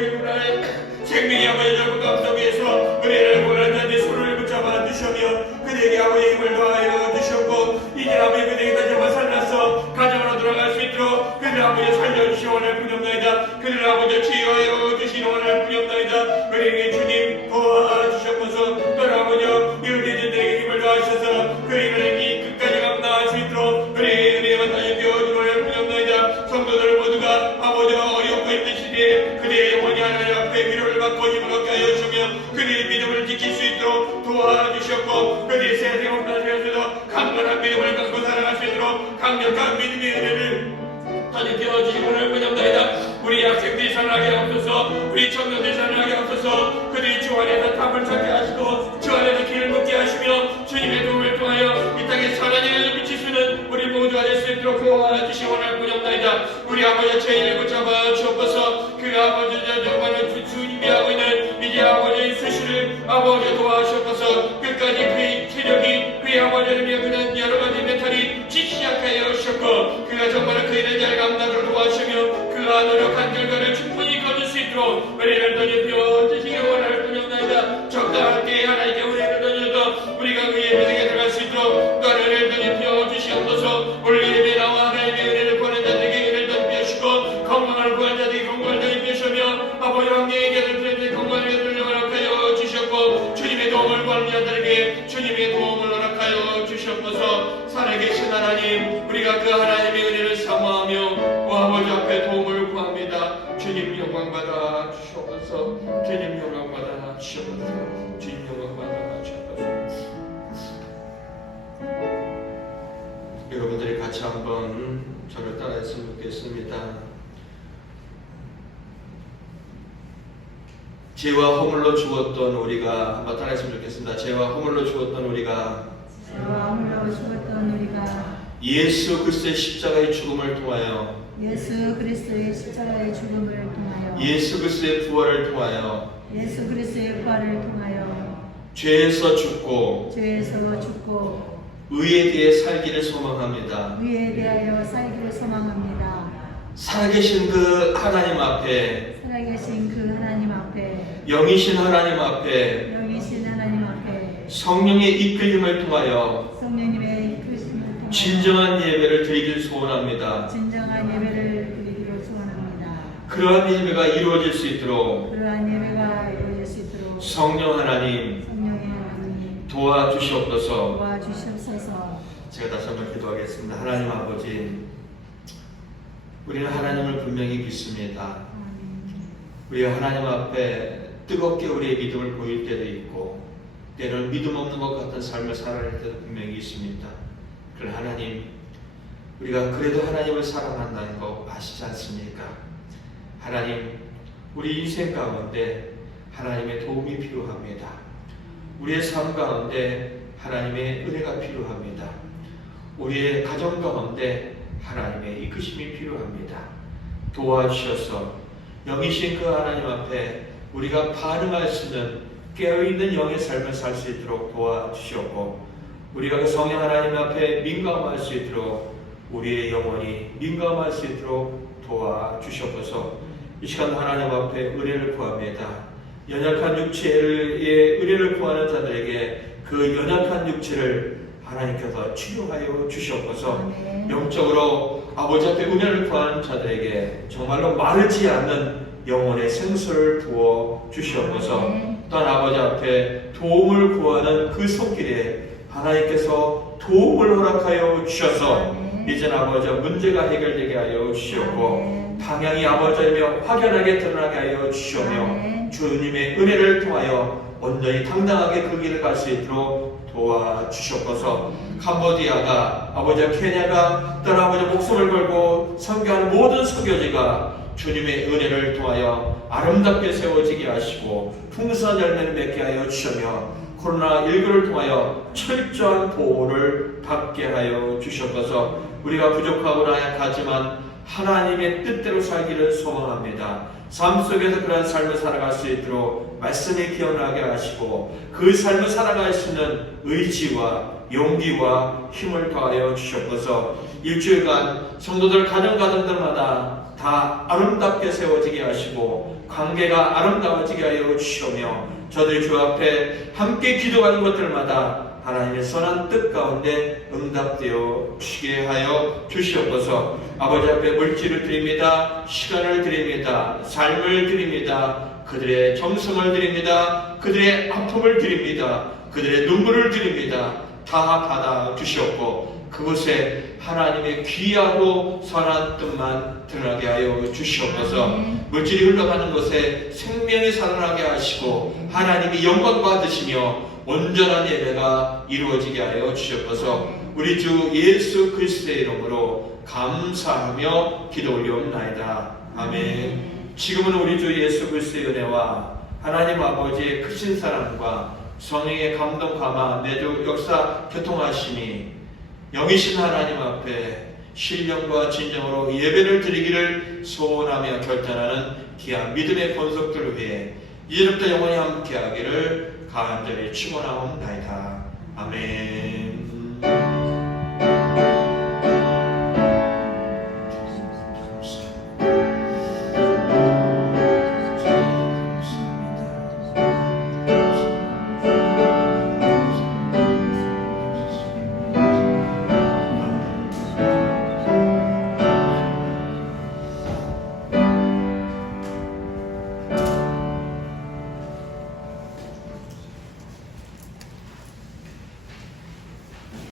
생명의 아버지 저 감독 위에서 은혜를 구하는 자의 손을 붙잡아 주시며 그들에게 아버지 힘을 더하여 주셨고 이제 아버지 그들에게 다시 한번 살려서 가정으로 돌아갈 수 있도록 그들 아버지 살려주시기 원할 뿐이옵나이다. 그들 아버지 치유하여 주시기 원할 뿐이옵나이다. 우리에게 주님 도와주셨소서. 또 아버지 이렇게 저들에게 힘을 더하셔서 그 힘을 끝까지 감당할 수 있도록 우리의 은혜와 다시 되어주기 원할 뿐이옵나이다. 성도들 모두가 아버지가 어렵고 힘든 시대에 그들의 영혼이 하나님 앞에 위로를 받고 힘을 얻게 하여 주시며 그들의 믿음을 지킬 수 있도록 도와주셨고 그들의 세상에 온다면서도 강건한 믿음을 갖고 살아갈 수 있도록 강력한 믿음의 은혜를 다시 되어주시기 원할 뿐이옵나이다. 우리 학생들이 살아나게 하옵소서. 우리 청년들이 살아나게 하옵소서. 그들이 주 안에서 답을 찾게 하시고 주 안에서 길을 걷게 하시며 주님의 도움을 통하여 이 땅에 선한 일을 미칠 수는 우리 모두가 될 수 있도록 도와주시기 원할 뿐이옵나이다. 우리 아버지 죄인을 붙잡아 주옵소서. 아버지 정말 주님이하고 있는 이제 아버지의 수시를 아버지 도와주셔서 끝까지 그의 체력이 그의 아버지를 위해 그는 여러 가지 멘탈이 지시하게 하셨고 그가 정말 그 일을 잘 감당을 도와주시며 그가 노력한 결과를 충분히 거둘 수 있도록 우리를 던져펴 주시기 원하는 분이옵나이다. 적당할 때 하나님께 우리를 던져서 우리가 그 예배당에 들어갈 수 있도록 또한 은혜를 던져펴 주시옵소서. 오늘 예배 나와 하나님의 은혜를 구하는 자들에게 은혜를 던져주시고 건강을 구하는 자들에게 건강을 던져주시며 아버지 왕님에게 들려드린 건강을 허락하여 주셨고 주님의 도움을 구하는 자들에게 주님의 도움을 허락하여 주셨소서. 살아계신 하나님 우리가 그 하나님의 은혜를 사모하며 아버지 앞에 도움을 구합니다. 주님 영광받아 주시옵소서. 주님 영광받아 주시옵소서. 주님 영광받아 주시옵소서. 여러분들이 같이 한번 저를 따라했으면 좋겠습니다. 죄와 허물로 죽었던 우리가 한번 따라했으면 좋겠습니다. 죄와 허물로 죽었던 우리가 예수 그리스도의 십자가의 죽음을 통하여 예수 그리스도의 십자가의 죽음을 통하여 예수 그리스도의 부활을 통하여 예수 그리스도의 부활을 통하여 죄에서 죽고 의에 대해 살기를 소망합니다. 의에 대하여 살기를 소망합니다. 살아계신 그 하나님 앞에 살아계신 그 하나님 앞에 영이신 하나님 앞에 영이신 하나님 앞에 성령의 이끌림을 통하여 성령님의 이끄심을 통하여 진정한 예배를 드리길 소원합니다. 진정한 예배를 드리기를 소원합니다. 그러한 예배가 이루어질 수 있도록 그러한 예배가 이루어질 수 있도록 성령 하나님 성령의 하나님 도와주시옵소서. 도와주시옵소서. 제가 다시 한번 기도하겠습니다. 하나님 아버지, 우리는 하나님을 분명히 믿습니다. 우리가 하나님 앞에 뜨겁게 우리의 믿음을 보일 때도 있고 때로는 믿음 없는 것 같은 삶을 살아갈 때도 분명히 있습니다. 그러나 하나님, 우리가 그래도 하나님을 사랑한다는 거 아시지 않습니까? 하나님, 우리 인생 가운데 하나님의 도움이 필요합니다. 우리의 삶 가운데 하나님의 은혜가 필요합니다. 우리의 가정 가운데 하나님의 이끄심이 필요합니다. 도와주셔서 영이신 그 하나님 앞에 우리가 반응할 수 있는 깨어있는 영의 삶을 살 수 있도록 도와주시옵고 우리가 그 성령 하나님 앞에 민감할 수 있도록 우리의 영혼이 민감할 수 있도록 도와주시옵소서. 이 시간 하나님 앞에 은혜를 구합니다. 연약한 육체의 은혜를 구하는 자들에게 그 연약한 육체를 하나님께서 치료하여 주시옵소서. 영적으로 아버지 앞에 은혜를 구하는 자들에게 정말로 마르지 않는 영혼의 생수를 부어 주시옵소서. 또한 아버지 앞에 도움을 구하는 그 손길에 하나님께서 도움을 허락하여 주셔서 이제는 아버지 문제가 해결되게 하여 주시옵고 방향이 아버지이며 확연하게 드러나게 하여 주시오며 주님의 은혜를 통하여 온전히 당당하게 그 길을 갈 수 있도록 도와주시옵소서. 캄보디아가 아버지 케냐가 또한 아버지 목숨을 걸고 선교하는 모든 선교지가 주님의 은혜를 통하여 아름답게 세워지게 하시고 풍성한 열매를 맺게 하여 주시며 코로나19를 통하여 철저한 보호를 받게 하여 주시옵소서. 우리가 부족하고 나약하지만 하나님의 뜻대로 살기를 소망합니다. 삶 속에서 그런 삶을 살아갈 수 있도록 말씀이 기억나게 하시고 그 삶을 살아갈 수 있는 의지와 용기와 힘을 더하여 주시옵소서. 일주일간 성도들 가정가정들마다 다 아름답게 세워지게 하시고 관계가 아름다워지게 하여 주시오며 저들이 주 앞에 함께 기도하는 것들마다 하나님의 선한 뜻 가운데 응답되어 주시게 하여 주시옵소서. 아버지 앞에 물질을 드립니다. 시간을 드립니다. 삶을 드립니다. 그들의 정성을 드립니다. 그들의 아픔을 드립니다. 그들의 눈물을 드립니다. 다 받아 주시옵고 그곳에 하나님의 귀하고 선한 뜻만 드러나게 하여 주시옵소서. 물질이 흘러가는 곳에 생명이 살아나게 하시고 하나님이 영광 받으시며 온전한 예배가 이루어지게 하여 주시옵소서. 우리 주 예수 그리스도의 이름으로 감사하며 기도 올리옵나이다. 아멘. 지금은 우리 주 예수 그리스도의 은혜와 하나님 아버지의 크신 사랑과 성령의 감동 감화 내주 역사 교통하심이 영이신 하나님 앞에 신령과 진정으로 예배를 드리기를 소원하며 결단하는 귀한 믿음의 권속들을 위해 이제부터 영원히 함께하기를 간절히 축원하옵나이다. 아멘.